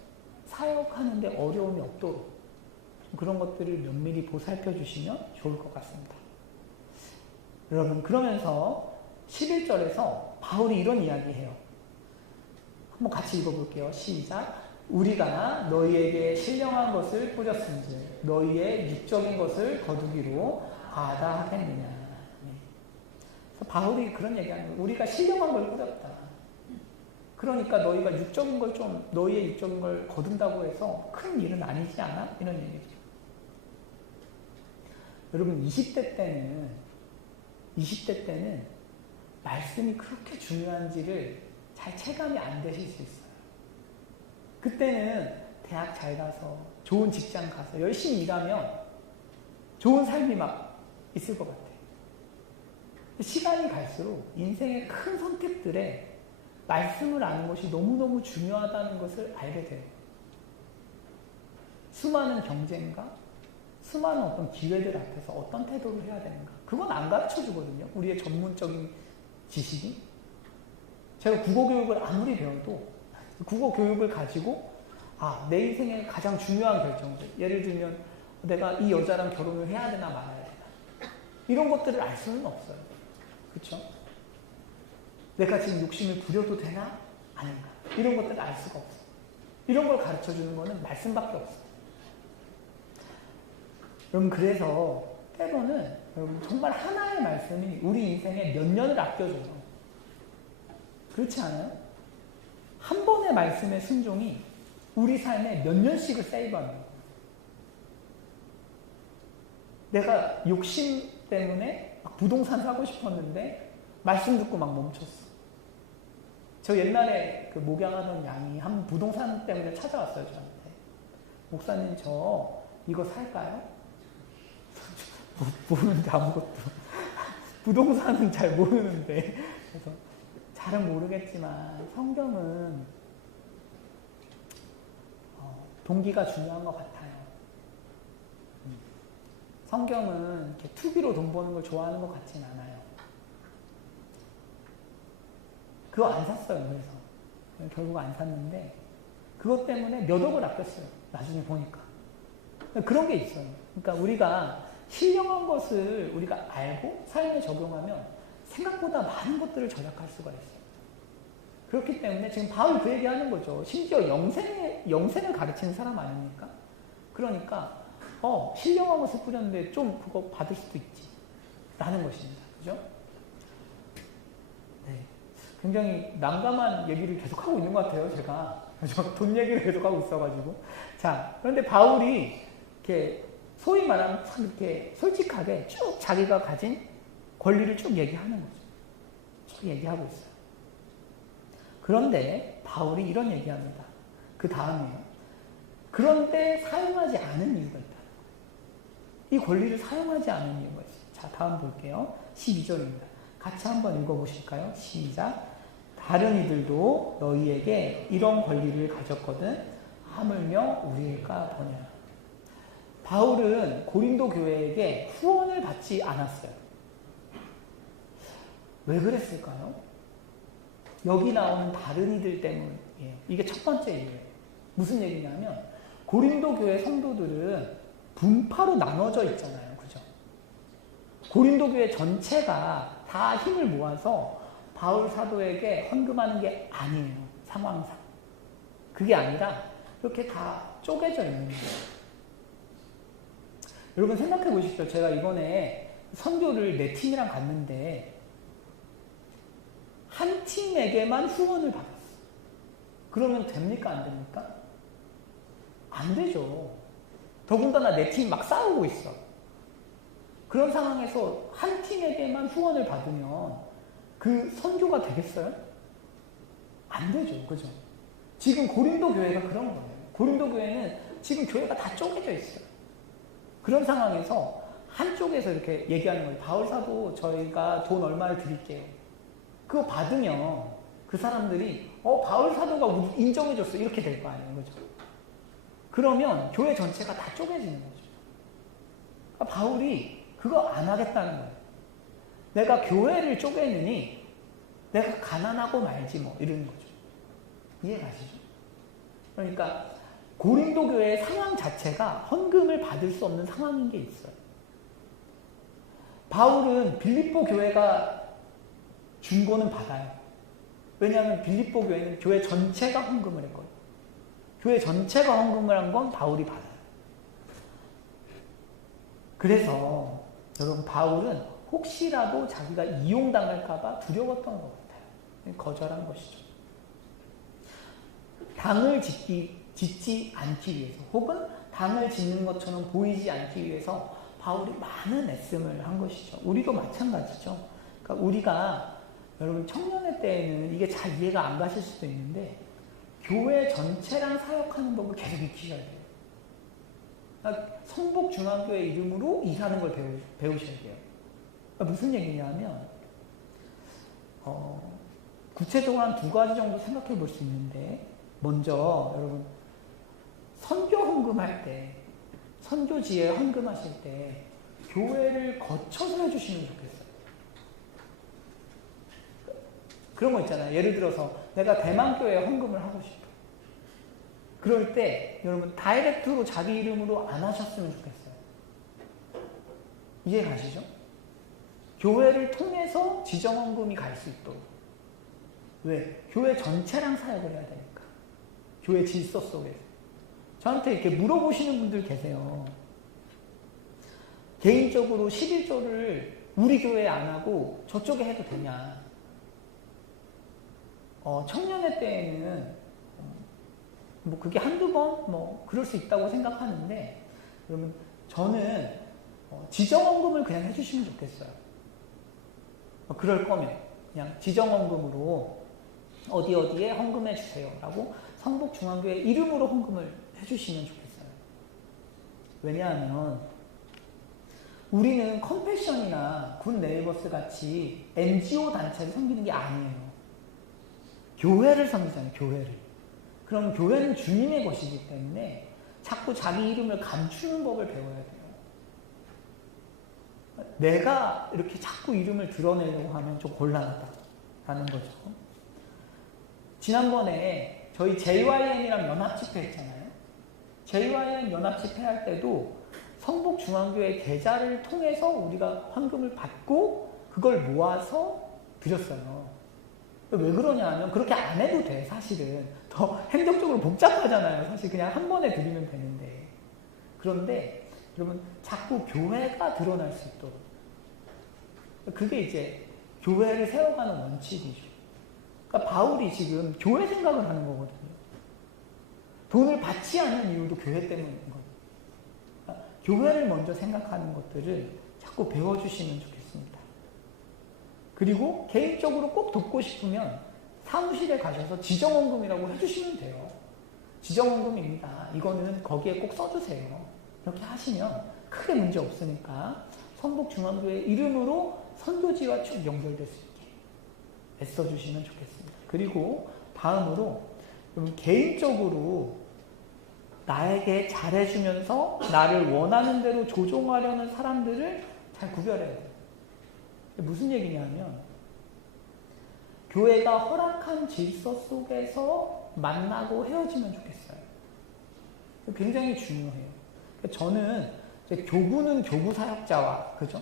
사역하는데 어려움이 없도록 그런 것들을 면밀히 보살펴 주시면 좋을 것 같습니다. 여러분, 그러면서 11절에서 바울이 이런 이야기해요. 한번 같이 읽어볼게요. 시작. 우리가 너희에게 신령한 것을 뿌렸은즉 너희의 육적인 것을 거두기로 아다하겠느냐. 그래서 바울이 그런 얘기하는 거예요. 우리가 신령한 걸 뿌렸다. 그러니까 너희가 육적인 걸 좀, 너희의 육적인 걸 거둔다고 해서 큰 일은 아니지 않아? 이런 얘기죠. 여러분, 20대 때는 말씀이 그렇게 중요한지를 잘 체감이 안 되실 수 있어요. 그때는 대학 잘 가서 좋은 직장 가서 열심히 일하면 좋은 삶이 막 있을 것 같아요. 시간이 갈수록 인생의 큰 선택들에 말씀을 아는 것이 너무너무 중요하다는 것을 알게 돼요. 수많은 경쟁과 수많은 어떤 기회들 앞에서 어떤 태도를 해야 되는가, 그건 안 가르쳐 주거든요. 우리의 전문적인 지식이. 제가 국어 교육을 아무리 배워도 국어 교육을 가지고 내 인생의 가장 중요한 결정들, 예를 들면 내가 이 여자랑 결혼을 해야 되나 말아야 되나, 이런 것들을 알 수는 없어요. 그렇죠? 내가 지금 욕심을 부려도 되나 아닌가, 이런 것들을 알 수가 없어요. 이런 걸 가르쳐주는 거는 말씀밖에 없어요. 여러분, 그래서 때로는 여러분 정말 하나의 말씀이 우리 인생에 몇 년을 아껴줘요. 그렇지 않아요? 한 번의 말씀의 순종이 우리 삶에 몇 년씩을 세이브하는 거예요. 내가 욕심 때문에 부동산 사고 싶었는데 말씀 듣고 막 멈췄어. 저 옛날에 그 목양하던 양이 한 부동산 때문에 찾아왔어요, 저한테. 목사님, 저 이거 살까요? 모르는데 아무것도. 부동산은 잘 모르는데. 그래서 잘은 모르겠지만 성경은 동기가 중요한 것 같아요. 성경은 이렇게 투기로 돈 버는 걸 좋아하는 것 같진 않아요. 그거 안 샀어요. 그래서 결국 안 샀는데 그것 때문에 몇 억을 아꼈어요. 나중에 보니까. 그런 게 있어요. 그러니까 우리가 신령한 것을 우리가 알고 삶에 적용하면 생각보다 많은 것들을 절약할 수가 있어요. 그렇기 때문에 지금 바울 그 얘기하는 거죠. 심지어 영생을 가르치는 사람 아닙니까? 그러니까 신령한 것을 뿌렸는데 좀 그거 받을 수도 있지 라는 것입니다. 그죠? 네. 굉장히 난감한 얘기를 계속하고 있는 것 같아요. 제가 돈 얘기를 계속하고 있어가지고. 자, 그런데 바울이 이렇게 소위 말하면 참 이렇게 솔직하게 쭉 자기가 가진 권리를 쭉 얘기하는 거죠. 쭉 얘기하고 있어요. 그런데 바울이 이런 얘기합니다. 그 다음에요. 그런데 사용하지 않은 이유가 있다. 이 권리를 사용하지 않은 이유가 있어요. 자, 다음 볼게요. 12절입니다. 같이 한번 읽어보실까요? 시작. 다른 이들도 너희에게 이런 권리를 가졌거든 하물며 우리가 보냐. 바울은 고린도 교회에게 후원을 받지 않았어요. 왜 그랬을까요? 여기 나오는 다른 이들 때문이에요. 이게 첫 번째 이유예요. 무슨 얘기냐면 고린도 교회 성도들은 분파로 나눠져 있잖아요. 그죠? 고린도 교회 전체가 다 힘을 모아서 바울 사도에게 헌금하는 게 아니에요. 상황상. 그게 아니라 이렇게 다 쪼개져 있는 거예요. 여러분 생각해 보십시오. 제가 이번에 선교를 4팀이랑 갔는데 한 팀에게만 후원을 받았어. 그러면 됩니까? 안 됩니까? 안 되죠. 더군다나 4팀이 막 싸우고 있어. 그런 상황에서 한 팀에게만 후원을 받으면 그 선교가 되겠어요? 안 되죠. 그죠? 지금 고린도 교회가 그런 거예요. 고린도 교회는 지금 교회가 다 쪼개져 있어요. 그런 상황에서 한쪽에서 이렇게 얘기하는 거예요. 바울 사도 저희가 돈 얼마를 드릴게요. 그거 받으면 그 사람들이 바울 사도가 우리 인정해줬어. 이렇게 될 거 아니에요. 그죠? 그러면 교회 전체가 다 쪼개지는 거죠. 그러니까 바울이 그거 안 하겠다는 거예요. 내가 교회를 쪼개느니 내가 가난하고 말지 뭐 이러는 거죠. 이해가시죠? 그러니까 고린도 교회의 상황 자체가 헌금을 받을 수 없는 상황인 게 있어요. 바울은 빌립보 교회가 준 거는 받아요. 왜냐하면 빌립보 교회는 교회 전체가 헌금을 했거든요. 교회 전체가 헌금을 한 건 바울이 받아요. 그래서 여러분 바울은 혹시라도 자기가 이용당할까봐 두려웠던 것 같아요. 거절한 것이죠. 당을 짓지 않기 위해서 혹은 당을 짓는 것처럼 보이지 않기 위해서 바울이 많은 애씀을 한 것이죠. 우리도 마찬가지죠. 그러니까 우리가 여러분 청년회 때에는 이게 잘 이해가 안 가실 수도 있는데 교회 전체랑 사역하는 법을 계속 익히셔야 돼요. 그러니까 성북중앙교회 이름으로 일하는 걸 배우셔야 돼요. 그러니까 무슨 얘기냐면 구체적으로 한 2가지 정도 생각해 볼 수 있는데 먼저 여러분 선교 헌금할 때 선교지에 헌금하실 때 교회를 거쳐서 해주시면 좋겠어요. 그런 거 있잖아요. 예를 들어서 내가 대만교회에 헌금을 하고 싶어. 그럴 때 여러분 다이렉트로 자기 이름으로 안 하셨으면 좋겠어요. 이해 가시죠? 교회를 통해서 지정헌금이 갈 수 있도록. 왜? 교회 전체랑 사역을 해야 되니까. 교회 질서 속에서. 저한테 이렇게 물어보시는 분들 계세요. 개인적으로 11조를 우리 교회에 안 하고 저쪽에 해도 되냐. 청년회 때에는 뭐 그게 한두 번 뭐 그럴 수 있다고 생각하는데 그러면 저는 지정헌금을 그냥 해주시면 좋겠어요. 그럴 거면 그냥 지정헌금으로 어디에 헌금해 주세요 라고 성북중앙교회 이름으로 헌금을 해주시면 좋겠어요. 왜냐하면 우리는 컴패션이나 굿네이버스 같이 NGO 단체를 섬기는 게 아니에요. 교회를 섬기잖아요. 교회를. 그럼 교회는 주님의 것이기 때문에 자꾸 자기 이름을 감추는 법을 배워야 돼요. 내가 이렇게 자꾸 이름을 드러내려고 하면 좀 곤란하다라는 거죠. 지난번에 저희 JYM이랑 연합집회 했잖아요. JYM 연합집회 할 때도 성북중앙교회 계좌를 통해서 우리가 헌금을 받고 그걸 모아서 드렸어요. 왜 그러냐 하면 그렇게 안 해도 돼, 사실은. 더 행정적으로 복잡하잖아요. 사실 그냥 한 번에 드리면 되는데. 그런데 여러분 자꾸 교회가 드러날 수 있도록, 그게 이제 교회를 세워가는 원칙이죠. 그러니까 바울이 지금 교회 생각을 하는 거거든요. 돈을 받지 않는 이유도 교회 때문인 거예요. 그러니까 교회를 먼저 생각하는 것들을 자꾸 배워주시면 좋겠습니다. 그리고 개인적으로 꼭 돕고 싶으면 사무실에 가셔서 지정원금이라고 해주시면 돼요. 지정원금입니다. 이거는 거기에 꼭 써주세요. 이렇게 하시면 크게 문제 없으니까 성북중앙교회 이름으로 선교지와 쭉 연결될 수 있게 애써주시면 좋겠습니다. 그리고 다음으로 개인적으로 나에게 잘해주면서 나를 원하는 대로 조종하려는 사람들을 잘 구별해야 돼요. 무슨 얘기냐면 교회가 허락한 질서 속에서 만나고 헤어지면 좋겠어요. 굉장히 중요해요. 저는 이제 교구는 교구 사역자와, 그죠?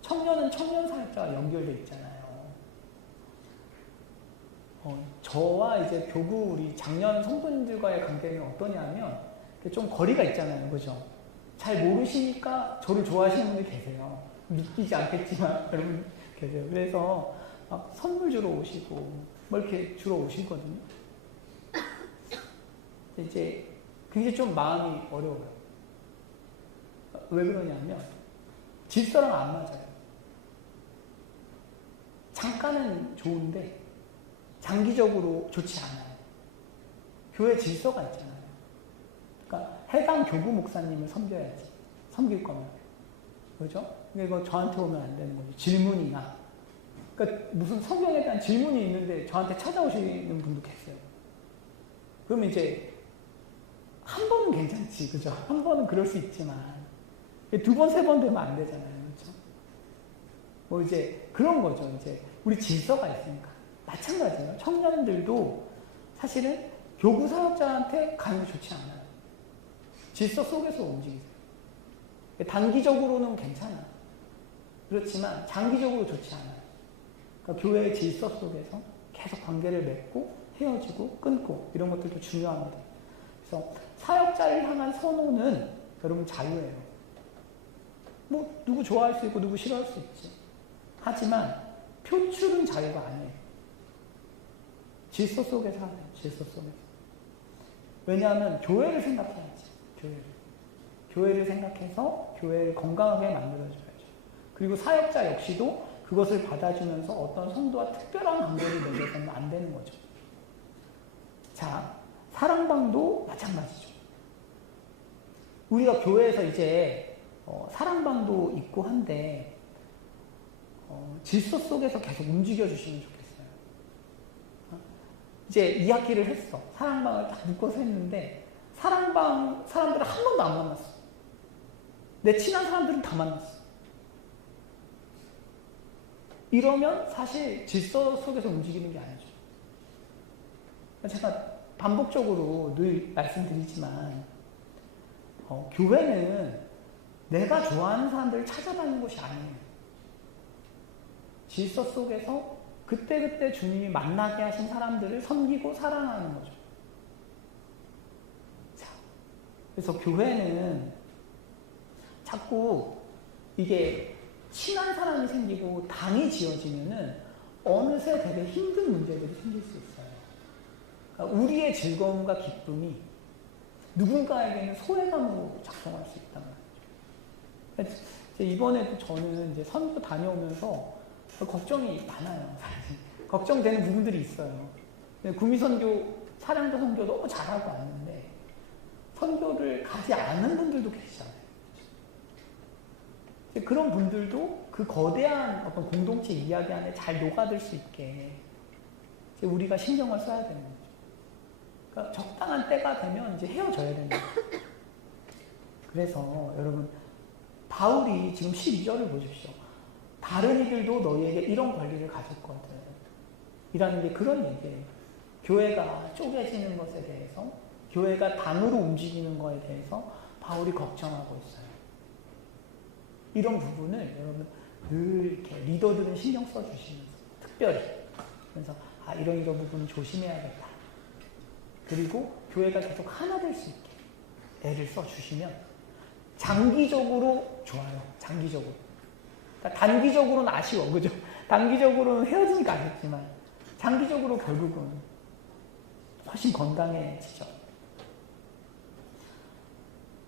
청년은 청년 사역자와 연결돼 있잖아요. 저와 이제 교구 우리 작년 성도님들과의 관계는 어떠냐면 좀 거리가 있잖아요, 그죠? 잘 모르시니까 저를 좋아하시는 분들이 계세요. 믿기지 않겠지만 여러분 계세요. 그래서 막 선물 주러 오시고 뭐 이렇게 주러 오시거든요. 이제 그게 좀 마음이 어려워요. 왜 그러냐면 질서랑 안 맞아요. 잠깐은 좋은데 장기적으로 좋지 않아요. 교회 질서가 있잖아요. 그러니까 해당 교구 목사님을 섬겨야지. 섬길 거면. 그죠? 이거 저한테 오면 안 되는 거죠. 질문이나. 그러니까 무슨 성경에 대한 질문이 있는데 저한테 찾아오시는 분도 계세요. 그럼 이제 한 번은 괜찮지. 그죠? 한 번은 그럴 수 있지만 두 번, 세 번 되면 안 되잖아요. 그죠? 뭐 이제 그런 거죠. 이제 우리 질서가 있으니까. 마찬가지예요. 청년들도 사실은 교구 사역자한테 가는 게 좋지 않아요. 질서 속에서 움직이세요. 단기적으로는 괜찮아요. 그렇지만 장기적으로 좋지 않아요. 그러니까 교회의 질서 속에서 계속 관계를 맺고 헤어지고 끊고 이런 것들도 중요합니다. 그래서 사역자를 향한 선호는 여러분 자유예요. 뭐 누구 좋아할 수 있고 누구 싫어할 수 있지. 하지만 표출은 자유가 아니에요. 질서 속에서 하네요. 질서 속에서. 왜냐하면 교회를 생각해야지. 교회를 생각해서 교회를 건강하게 만들어줘야죠. 그리고 사역자 역시도 그것을 받아주면서 어떤 성도와 특별한 관계를 맺어서는 안 되는 거죠. 자, 사랑방도 마찬가지죠. 우리가 교회에서 이제 사랑방도 있고 한데 질서 속에서 계속 움직여주시면 좋겠어요. 이제 2학기를 했어. 사랑방을 딱 묶어서 했는데 사랑방 사람들을 한 번도 안 만났어. 내 친한 사람들은 다 만났어. 이러면 사실 질서 속에서 움직이는 게 아니죠. 제가 반복적으로 늘 말씀드리지만 교회는 내가 좋아하는 사람들을 찾아다니는 곳이 아니에요. 질서 속에서 그때그때 주님이 만나게 하신 사람들을 섬기고 사랑하는 거죠. 자, 그래서 교회는 자꾸 이게 친한 사람이 생기고 당이 지어지면은 어느새 되게 힘든 문제들이 생길 수 있어요. 그러니까 우리의 즐거움과 기쁨이 누군가에게는 소외감으로 작동할 수 있단 말이죠. 이번에도 저는 이제 선교 다녀오면서 걱정이 많아요. 사실. 걱정되는 부분들이 있어요. 구미선교, 사량도 선교 너무 잘하고 왔는데 선교를 가지 않은 분들도 계시잖아요. 그런 분들도 그 거대한 어떤 공동체 이야기 안에 잘 녹아들 수 있게 우리가 신경을 써야 되는 거죠. 그러니까 적당한 때가 되면 이제 헤어져야 되는 거죠. 그래서 여러분, 바울이 지금 12절을 보십시오. 다른 이들도 너희에게 이런 권리를 가졌거든. 이라는 게 그런 얘기예요. 교회가 쪼개지는 것에 대해서, 교회가 당으로 움직이는 것에 대해서 바울이 걱정하고 있어요. 이런 부분을 여러분 늘 이렇게 리더들은 신경 써주시면서 특별히 그래서 이런 부분은 조심해야겠다. 그리고 교회가 계속 하나 될 수 있게 애를 써주시면 장기적으로 좋아요. 장기적으로. 그러니까 단기적으로는 아쉬워. 그죠? 단기적으로는 헤어지니까 아쉽지만 장기적으로 결국은 훨씬 건강해지죠.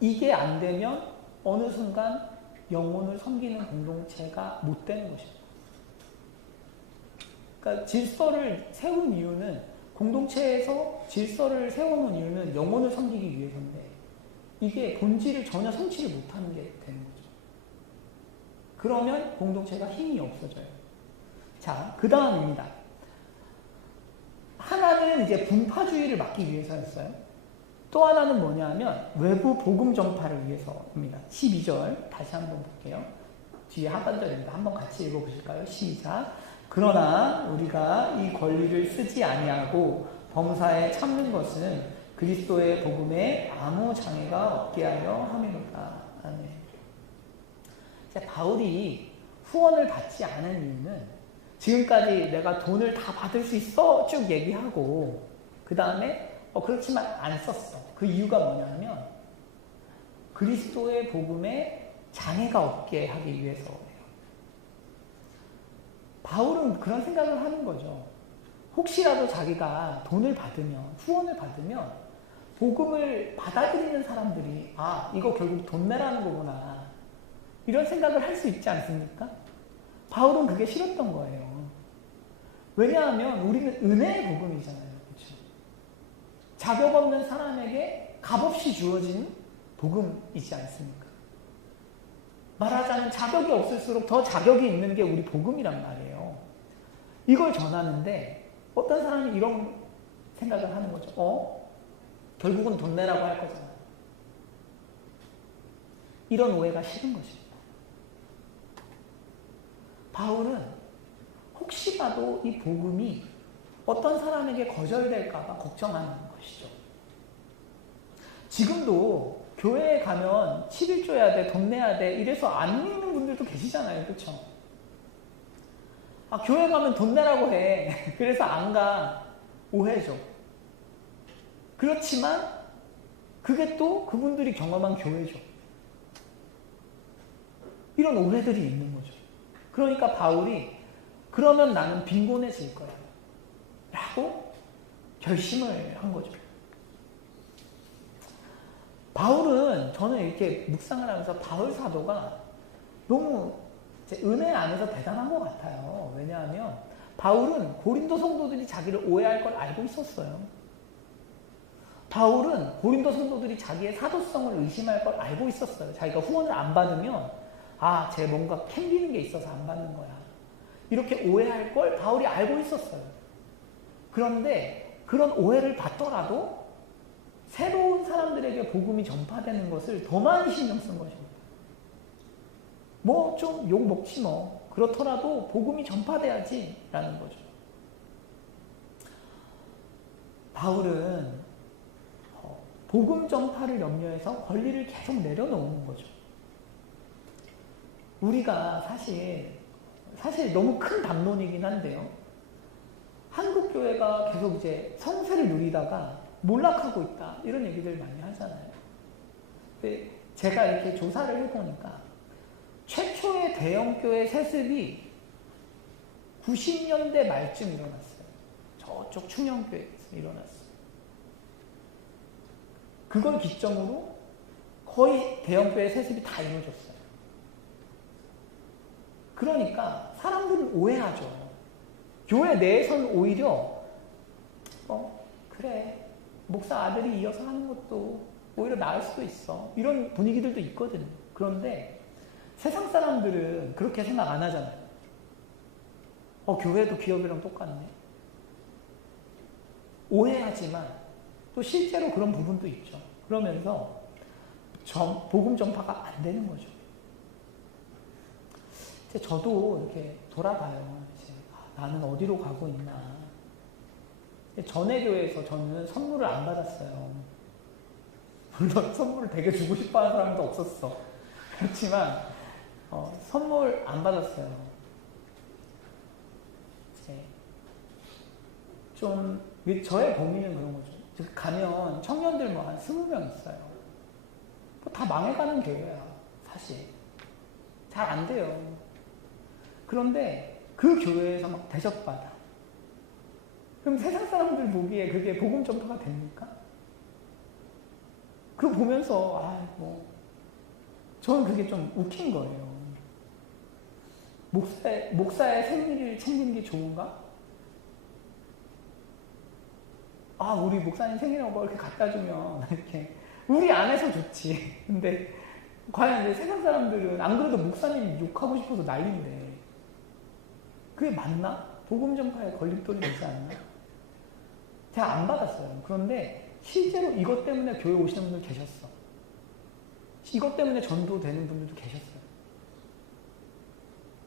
이게 안 되면 어느 순간 영혼을 섬기는 공동체가 못 되는 것입니다. 그러니까 질서를 세운 이유는 공동체에서 질서를 세워놓은 이유는 영혼을 섬기기 위해서인데 이게 본질을 전혀 성취를 못하는 게 되는 거죠. 그러면 공동체가 힘이 없어져요. 자, 그 다음입니다. 하나는 이제 분파주의를 막기 위해서였어요. 또 하나는 뭐냐면 외부 복음 전파를 위해서입니다. 12절 다시 한번 볼게요. 뒤에 하반절입니다. 한번 같이 읽어보실까요? 시작. 그러나 우리가 이 권리를 쓰지 아니하고 범사에 참는 것은 그리스도의 복음에 아무 장애가 없게 하려 함이로다. 아멘. 바울이 후원을 받지 않은 이유는 지금까지 내가 돈을 다 받을 수 있어 쭉 얘기하고 그 다음에 그렇지만 안 썼어. 그 이유가 뭐냐면 그리스도의 복음에 장애가 없게 하기 위해서예요. 바울은 그런 생각을 하는 거죠. 혹시라도 자기가 돈을 받으면, 후원을 받으면 복음을 받아들이는 사람들이 이거 결국 돈 내라는 거구나. 이런 생각을 할 수 있지 않습니까? 바울은 그게 싫었던 거예요. 왜냐하면 우리는 은혜의 복음이잖아요. 그렇죠? 자격 없는 사람에게 값없이 주어진 복음이지 않습니까? 말하자면 자격이 없을수록 더 자격이 있는 게 우리 복음이란 말이에요. 이걸 전하는데 어떤 사람이 이런 생각을 하는 거죠. 결국은 돈 내라고 할 거잖아. 이런 오해가 싫은 것입니다. 바울은 혹시라도 이 복음이 어떤 사람에게 거절될까봐 걱정하는 것이죠. 지금도 교회에 가면 11 줘야 돼, 돈 내야 돼 이래서 안 믿는 분들도 계시잖아요. 그렇죠? 교회 가면 돈 내라고 해. 그래서 안 가. 오해죠. 그렇지만 그게 또 그분들이 경험한 교회죠. 이런 오해들이 있는 거죠. 그러니까 바울이 그러면 나는 빈곤해질 거야 라고 결심을 한 거죠. 바울은 저는 이렇게 묵상을 하면서 바울 사도가 너무 은혜 안에서 대단한 것 같아요. 왜냐하면 바울은 고린도 성도들이 자기를 오해할 걸 알고 있었어요. 바울은 고린도 성도들이 자기의 사도성을 의심할 걸 알고 있었어요. 자기가 후원을 안 받으면 쟤 뭔가 캥기는 게 있어서 안 받는 거야. 이렇게 오해할 걸 바울이 알고 있었어요. 그런데 그런 오해를 받더라도 새로운 사람들에게 복음이 전파되는 것을 더 많이 신경 쓴 것입니다. 좀 욕 먹지 뭐. 그렇더라도 복음이 전파돼야지 라는 거죠. 바울은 복음 전파를 염려해서 권리를 계속 내려놓는 거죠. 우리가 사실 너무 큰 담론이긴 한데요. 한국 교회가 계속 이제 성세를 누리다가 몰락하고 있다. 이런 얘기들 많이 하잖아요. 근데 제가 이렇게 조사를 해보니까 최초의 대형교회 세습이 90년대 말쯤 일어났어요. 저쪽 충영교회에서 일어났어요. 그걸 기점으로 거의 대형교회 세습이 다 이루어졌어요. 그러니까 사람들은 오해하죠. 교회 내에서는 오히려 그래 목사 아들이 이어서 하는 것도 오히려 나을 수도 있어. 이런 분위기들도 있거든요. 그런데 세상 사람들은 그렇게 생각 안 하잖아요. 교회도 기업이랑 똑같네. 오해하지만 또 실제로 그런 부분도 있죠. 그러면서 복음 전파가 안 되는 거죠. 저도 이렇게 돌아봐요. 나는 어디로 가고 있나. 전에 교회에서 저는 선물을 안 받았어요. 물론 선물을 되게 주고 싶어 하는 사람도 없었어. 그렇지만 선물 안 받았어요. 이제 좀 저의 고민은 그런 거죠. 가면 청년들 뭐 한 20명 있어요. 다 망해가는 교회야, 사실. 잘 안 돼요. 그런데 그 교회에서 막 대접받아. 그럼 세상 사람들 보기에 그게 복음 전파가 됩니까? 그거 보면서 저는 그게 좀 웃긴 거예요. 목사의 생일을 챙기는 게 좋은가? 우리 목사님 생일하고 이렇게 갖다 주면 이렇게 우리 안에서 좋지. 근데 과연 이제 세상 사람들은 안 그래도 목사님 욕하고 싶어서 난리인데 그게 맞나? 복음 전파에 걸림돌이 되지 않나? 제가 안 받았어요. 그런데 실제로 이것 때문에 교회 오시는 분들 계셨어. 이것 때문에 전도되는 분들도 계셨어요.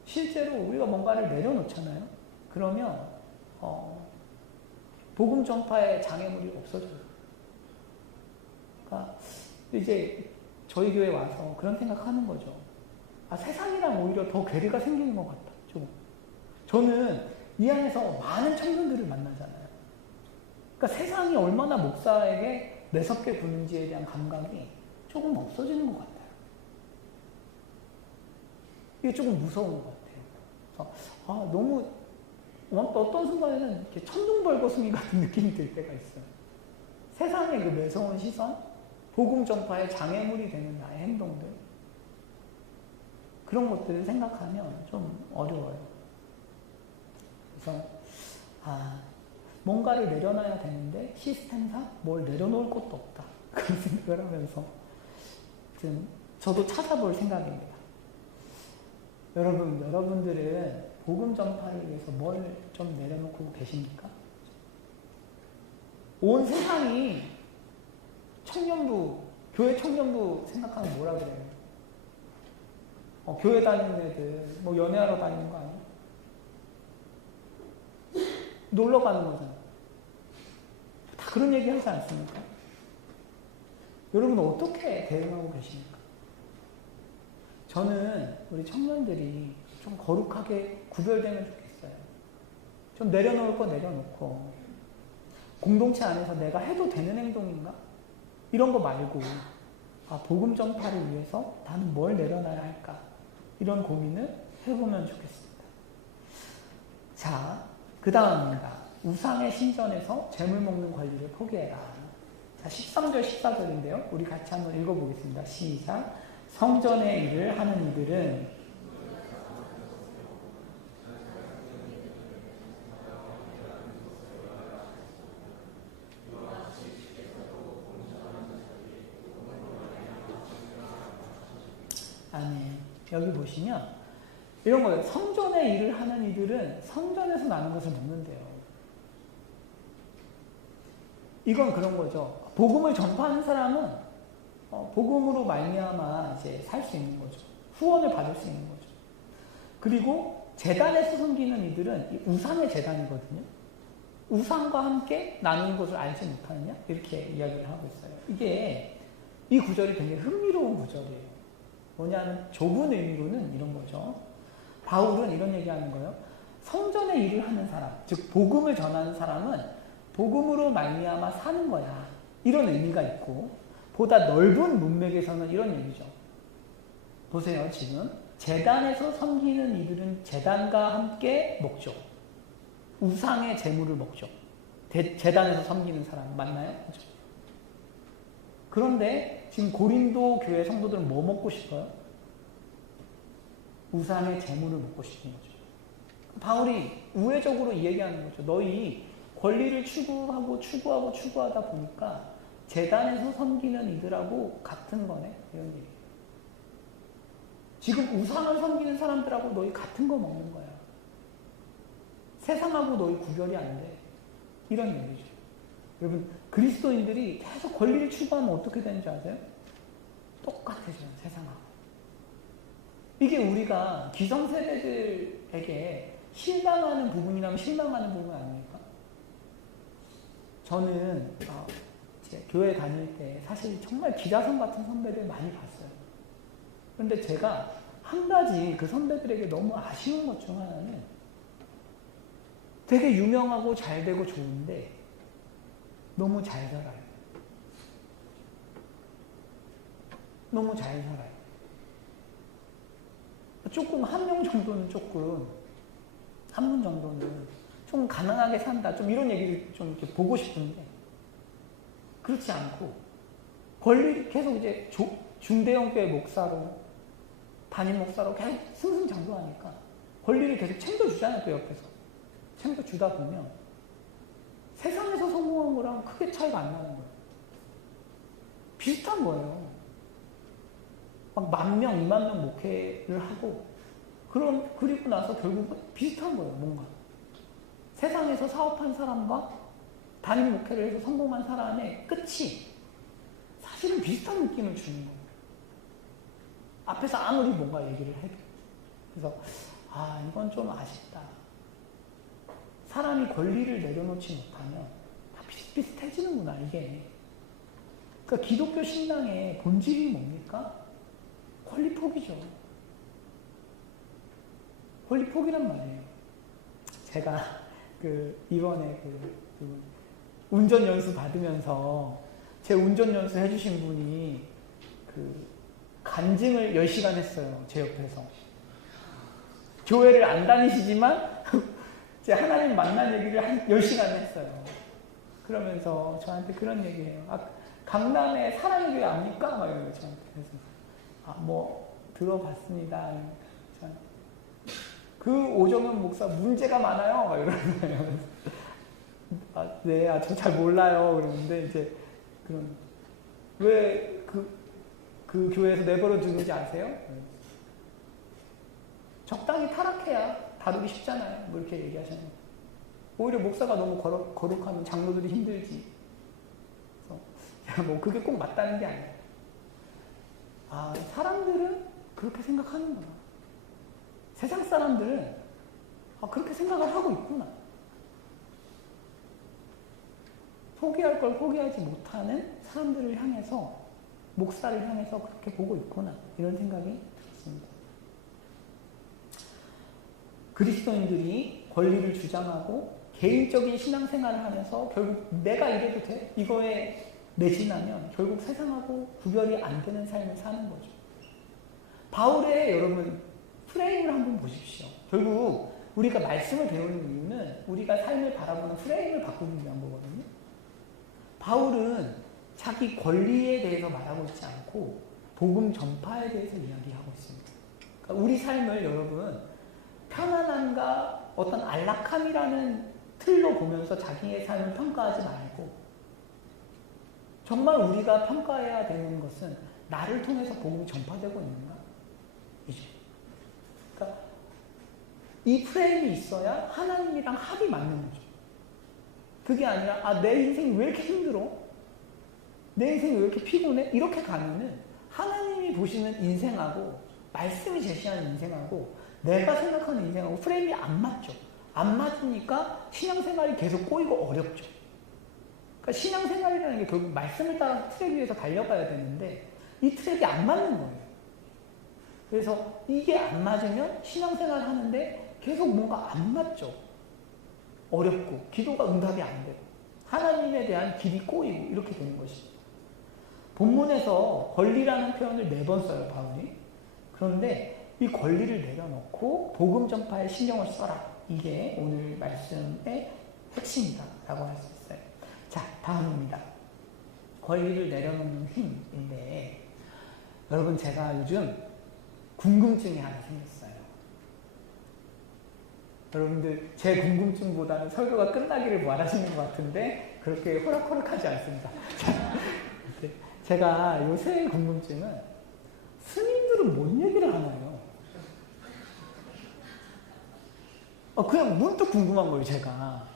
실제로 우리가 뭔가를 내려놓잖아요. 그러면 복음 전파의 장애물이 없어져요. 그러니까 이제 저희 교회에 와서 그런 생각하는 거죠. 세상이랑 오히려 더 괴리가 생기는 것 같다. 좀. 저는 이 안에서 많은 청년들을 만나잖아요. 그러니까 세상이 얼마나 목사에게 매섭게 구는지에 대한 감각이 조금 없어지는 것 같아요. 이게 조금 무서운 것 같아요. 그래서 너무 어떤 순간에는 이렇게 천둥벌거숭이 같은 느낌이 들 때가 있어요. 세상의 그 매서운 시선, 복음 전파의 장애물이 되는 나의 행동들, 그런 것들을 생각하면 좀 어려워요. 그래서 뭔가를 내려놔야 되는데 시스템상 뭘 내려놓을 것도 없다. 그런 생각을 하면서 지금 저도 찾아볼 생각입니다. 여러분들은 복음 전파를 위해서 뭘 좀 내려놓고 계십니까? 온 세상이 청년부, 교회 청년부 생각하면 뭐라 그래요? 교회 다니는 애들, 연애하러 다니는 거 아니에요? 놀러 가는 거잖아요. 다 그런 얘기 하지 않습니까? 여러분은 어떻게 대응하고 계십니까? 저는 우리 청년들이 좀 거룩하게 구별되면 좋겠어요. 좀 내려놓을 거 내려놓고, 공동체 안에서 내가 해도 되는 행동인가? 이런 거 말고, 복음 전파를 위해서 나는 뭘 내려놔야 할까? 이런 고민을 해보면 좋겠습니다. 자, 그 다음입니다. 우상의 신전에서 재물 먹는 권리를 포기해라. 자, 13절, 14절인데요. 우리 같이 한번 읽어보겠습니다. 시작. 성전의 일을 하는 이들은 여기 보시면 이런 거예요. 성전의 일을 하는 이들은 성전에서 나는 것을 먹는데요. 이건 그런 거죠. 복음을 전파하는 사람은 복음으로 말미암아 이제 살 수 있는 거죠. 후원을 받을 수 있는 거죠. 그리고 제단에서 섬기는 이들은 우상의 제단이거든요. 우상과 함께 나누는 것을 알지 못하느냐? 이렇게 이야기를 하고 있어요. 이 구절이 굉장히 흥미로운 구절이에요. 뭐냐면 좁은 의미로는 이런 거죠. 바울은 이런 얘기하는 거예요. 성전의 일을 하는 사람, 즉 복음을 전하는 사람은 복음으로 말미암아 사는 거야. 이런 의미가 있고, 보다 넓은 문맥에서는 이런 얘기죠. 보세요. 지금 제단에서 섬기는 이들은 제단과 함께 먹죠. 우상의 재물을 먹죠. 제단에서 섬기는 사람 맞나요? 그렇죠? 그런데 지금 고린도 교회 성도들은 뭐 먹고 싶어요? 우상의 재물을 먹고 싶은 거죠. 바울이 우회적으로 이 얘기하는 거죠. 너희 권리를 추구하다 보니까 제단에서 섬기는 이들하고 같은 거네. 이런 얘기예요. 지금 우상을 섬기는 사람들하고 너희 같은 거 먹는 거야. 세상하고 너희 구별이 안 돼. 이런 얘기죠. 여러분, 그리스도인들이 계속 권리를 추구하면 어떻게 되는지 아세요? 똑같아져요, 세상하고. 이게 우리가 기성세대들에게 실망하는 부분이라면 실망하는 부분 아닙니까? 저는 제 교회 다닐 때 사실 정말 기자성 같은 선배들 많이 봤어요. 그런데 제가 한 가지 그 선배들에게 너무 아쉬운 것 중 하나는 되게 유명하고 잘 되고 좋은데 너무 잘 살아요. 너무 잘 살아요. 조금 한 명 정도는 한 분 정도는 좀 가난하게 산다. 좀 이런 얘기를 좀 이렇게 보고 싶은데 그렇지 않고 권리 계속 이제 중대형 교회 목사로 담임 목사로 계속 승승장구하니까 권리를 계속 챙겨주잖아요. 또 옆에서 챙겨주다 보면 세상에서 성공한 거랑 크게 차이가 안 나는 거예요. 비슷한 거예요. 막 10,000명, 20,000명 목회를 하고 그리고 나서 결국은 비슷한 거예요. 뭔가 세상에서 사업한 사람과 담임 목회를 해서 성공한 사람의 끝이 사실은 비슷한 느낌을 주는 거예요. 앞에서 아무리 뭔가 얘기를 해도. 그래서 이건 좀 아쉽다. 사람이 권리를 내려놓지 못하면 다 비슷비슷해지는구나 이게. 그러니까 기독교 신앙의 본질이 뭡니까? 권리 포기죠. 권리 포기란 말이에요. 제가 이번에 운전 연수 받으면서 제 운전 연수 해주신 분이 간증을 10시간 했어요. 제 옆에서. 교회를 안 다니시지만 제 하나님 만난 얘기를 한 10시간 했어요. 그러면서 저한테 그런 얘기해요. 강남에 사랑의 교회 압니까? 막 이러고 저한테. 그래서 뭐 들어봤습니다. 저한테. 오정현 목사 문제가 많아요. 막 이러는 거예요. 네, 저 잘 몰라요. 그러는데 이제 왜 그 교회에서 내버려 두는지 아세요? 적당히 타락해야 다루기 쉽잖아요. 뭐 이렇게 얘기하셨는데. 오히려 목사가 너무 거룩하면 장로들이 힘들지. 그래서 뭐 그게 꼭 맞다는 게 아니에요. 사람들은 그렇게 생각하는구나. 세상 사람들은 그렇게 생각을 하고 있구나. 포기할 걸 포기하지 못하는 사람들을 향해서, 목사를 향해서 그렇게 보고 있구나. 이런 생각이 들었습니다. 그리스도인들이 권리를 주장하고 개인적인 신앙생활을 하면서 결국 내가 이래도 돼? 이거에 매진하면 결국 세상하고 구별이 안 되는 삶을 사는 거죠. 바울의 여러분 프레임을 한번 보십시오. 결국 우리가 말씀을 배우는 이유는 우리가 삶을 바라보는 프레임을 바꾸기 위한 거거든요. 바울은 자기 권리에 대해서 말하고 있지 않고 복음 전파에 대해서 이야기하고 있습니다. 그러니까 우리 삶을 여러분 편안함과 어떤 안락함이라는 틀로 보면서 자기의 삶을 평가하지 말고 정말 우리가 평가해야 되는 것은 나를 통해서 복음이 전파되고 있는가? 이죠. 그러니까 이 프레임이 있어야 하나님이랑 합이 맞는 거죠. 그게 아니라 내 인생이 왜 이렇게 힘들어? 내 인생이 왜 이렇게 피곤해? 이렇게 가면은 하나님이 보시는 인생하고 말씀이 제시하는 인생하고 내가 생각하는 인생하고 프레임이 안 맞죠. 안 맞으니까 신앙생활이 계속 꼬이고 어렵죠. 그러니까 신앙생활이라는 게 결국 말씀을 따라 트랙 위에서 달려가야 되는데 이 트랙이 안 맞는 거예요. 그래서 이게 안 맞으면 신앙생활 하는데 계속 뭔가 안 맞죠. 어렵고 기도가 응답이 안 되고 하나님에 대한 길이 꼬이고 이렇게 되는 것이죠. 본문에서 권리라는 표현을 4번 써요, 바울이. 그런데 이 권리를 내려놓고 복음 전파에 신경을 써라. 이게 오늘 말씀의 핵심이다 라고 할 수 있어요. 자, 다음입니다. 권리를 내려놓는 힘인데 여러분 제가 요즘 궁금증이 하나 생겼어요. 여러분들 제 궁금증보다는 설교가 끝나기를 바라시는 것 같은데 그렇게 호락호락하지 않습니다. 제가 요새 궁금증은 스님들은 뭔 얘기를 하나요? 그냥 문득 궁금한 거예요, 제가.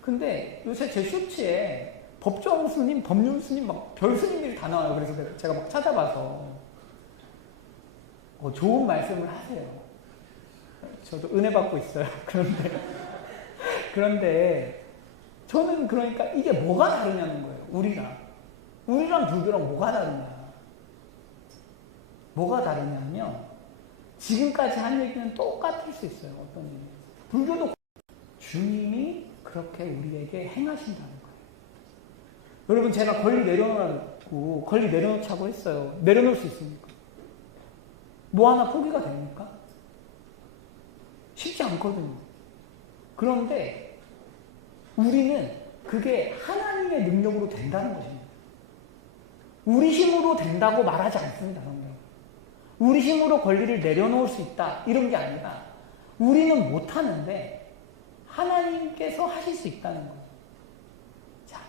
근데 요새 제 쇼츠에 법정 스님, 법륜 스님, 막 별 스님들이 다 나와요. 그래서 제가 막 찾아봐서 좋은 말씀을 하세요. 저도 은혜 받고 있어요. 그런데 저는 그러니까 이게 뭐가 다르냐는 거예요. 우리랑 불교랑 뭐가 다르냐. 뭐가 다르냐면 지금까지 한 얘기는 똑같을 수 있어요. 어떤 얘기. 불교도 주님이 그렇게 우리에게 행하신다는 거예요. 여러분, 제가 권리 내려놓고 권리 내려놓자고 했어요. 내려놓을 수 있습니까? 뭐 하나 포기가 됩니까? 쉽지 않거든요. 그런데 우리는 그게 하나님의 능력으로 된다는 것입니다. 우리 힘으로 된다고 말하지 않습니다. 우리 힘으로 권리를 내려놓을 수 있다 이런 게 아니라 우리는 못하는데 하나님께서 하실 수 있다는 거예요. 자,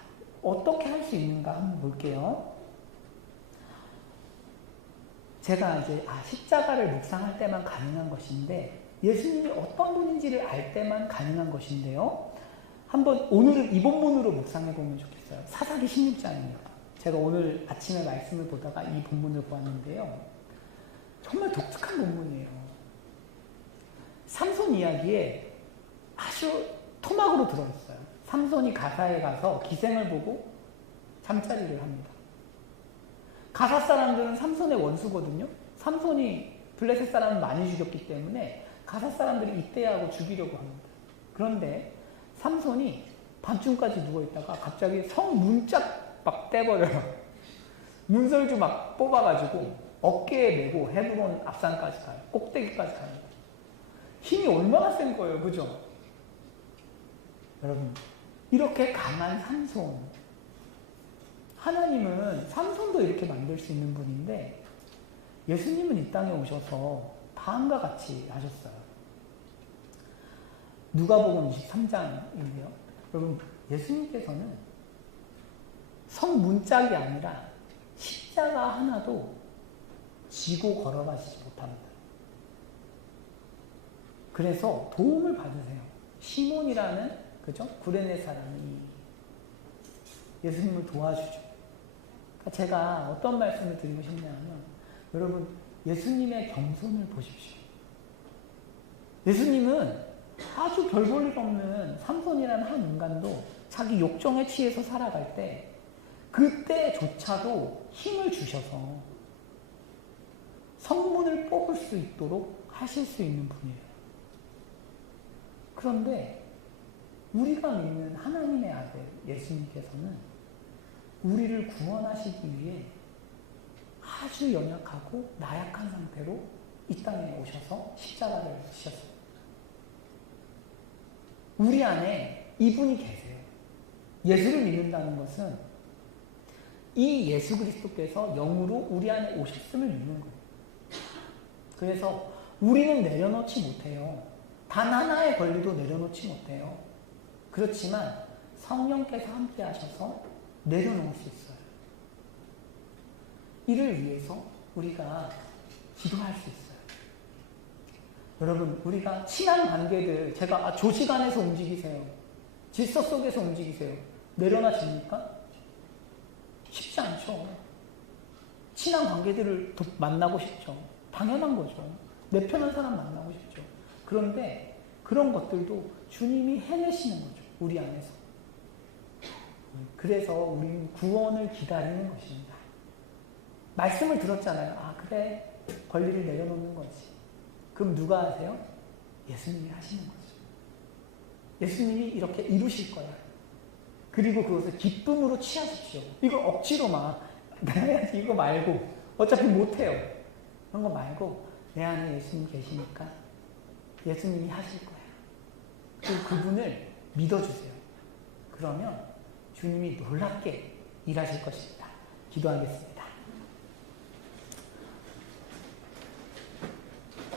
어떻게 할 수 있는가 한번 볼게요. 제가 이제 십자가를 묵상할 때만 가능한 것인데 예수님이 어떤 분인지를 알 때만 가능한 것인데요. 한번 오늘은 이 본문으로 묵상해 보면 좋겠어요. 사사기 16장입니다. 제가 오늘 아침에 말씀을 보다가 이 본문을 보았는데요. 정말 독특한 본문이에요. 삼손 이야기에 아주 토막으로 들어있어요. 삼손이 가사에 가서 기생을 보고 잠자리를 합니다. 가사 사람들은 삼손의 원수거든요. 삼손이 블레셋 사람을 많이 죽였기 때문에 가사 사람들이 이때하고 죽이려고 합니다. 그런데 삼손이 밤중까지 누워있다가 갑자기 성 문짝 막 떼버려요. 문설주 막 뽑아가지고 어깨에 메고 헤브론 앞산까지 가요. 꼭대기까지 가요. 힘이 얼마나 센 거예요. 그죠? 여러분, 이렇게 강한 삼손. 하나님은 삼손도 이렇게 만들 수 있는 분인데 예수님은 이 땅에 오셔서 다음과 같이 하셨어요. 누가복음 23장인데요. 여러분, 예수님께서는 성 문짝이 아니라 십자가 하나도 지고 걸어가시지 못합니다. 그래서 도움을 받으세요. 시몬이라는 그죠? 구레네 사람이 예수님을 도와주죠. 그러니까 제가 어떤 말씀을 드리고 싶냐면 여러분, 예수님의 겸손을 보십시오. 예수님은 아주 별 볼 일 없는 삼손이라는 한 인간도 자기 욕정에 취해서 살아갈 때 그때조차도 힘을 주셔서 성문을 뽑을 수 있도록 하실 수 있는 분이에요. 그런데 우리가 믿는 하나님의 아들 예수님께서는 우리를 구원하시기 위해 아주 연약하고 나약한 상태로 이 땅에 오셔서 십자가를 지셨어요. 우리 안에 이분이 계세요. 예수를 믿는다는 것은 이 예수 그리스도께서 영으로 우리 안에 오셨음을 믿는 거예요. 그래서 우리는 내려놓지 못해요. 단 하나의 권리도 내려놓지 못해요. 그렇지만 성령께서 함께 하셔서 내려놓을 수 있어요. 이를 위해서 우리가 기도할 수 있어요. 여러분, 우리가 친한 관계들, 제가 조직 안에서 움직이세요. 질서 속에서 움직이세요. 내려놔집니까? 쉽지 않죠. 친한 관계들을 더 만나고 싶죠. 당연한 거죠. 내 편한 사람 만나고 싶죠. 그런데 그런 것들도 주님이 해내시는 거죠. 우리 안에서. 그래서 우리는 구원을 기다리는 것입니다. 말씀을 들었잖아요. 아, 그래. 권리를 내려놓는 거지. 그럼 누가 하세요? 예수님이 하시는 거죠. 예수님이 이렇게 이루실 거야. 그리고 그것을 기쁨으로 취하십시오. 이걸 억지로 막 내야지 이거 말고 어차피 못해요. 그런 거 말고 내 안에 예수님 계시니까 예수님이 하실 거야. 그리고 그분을 믿어주세요. 그러면 주님이 놀랍게 일하실 것입니다. 기도하겠습니다.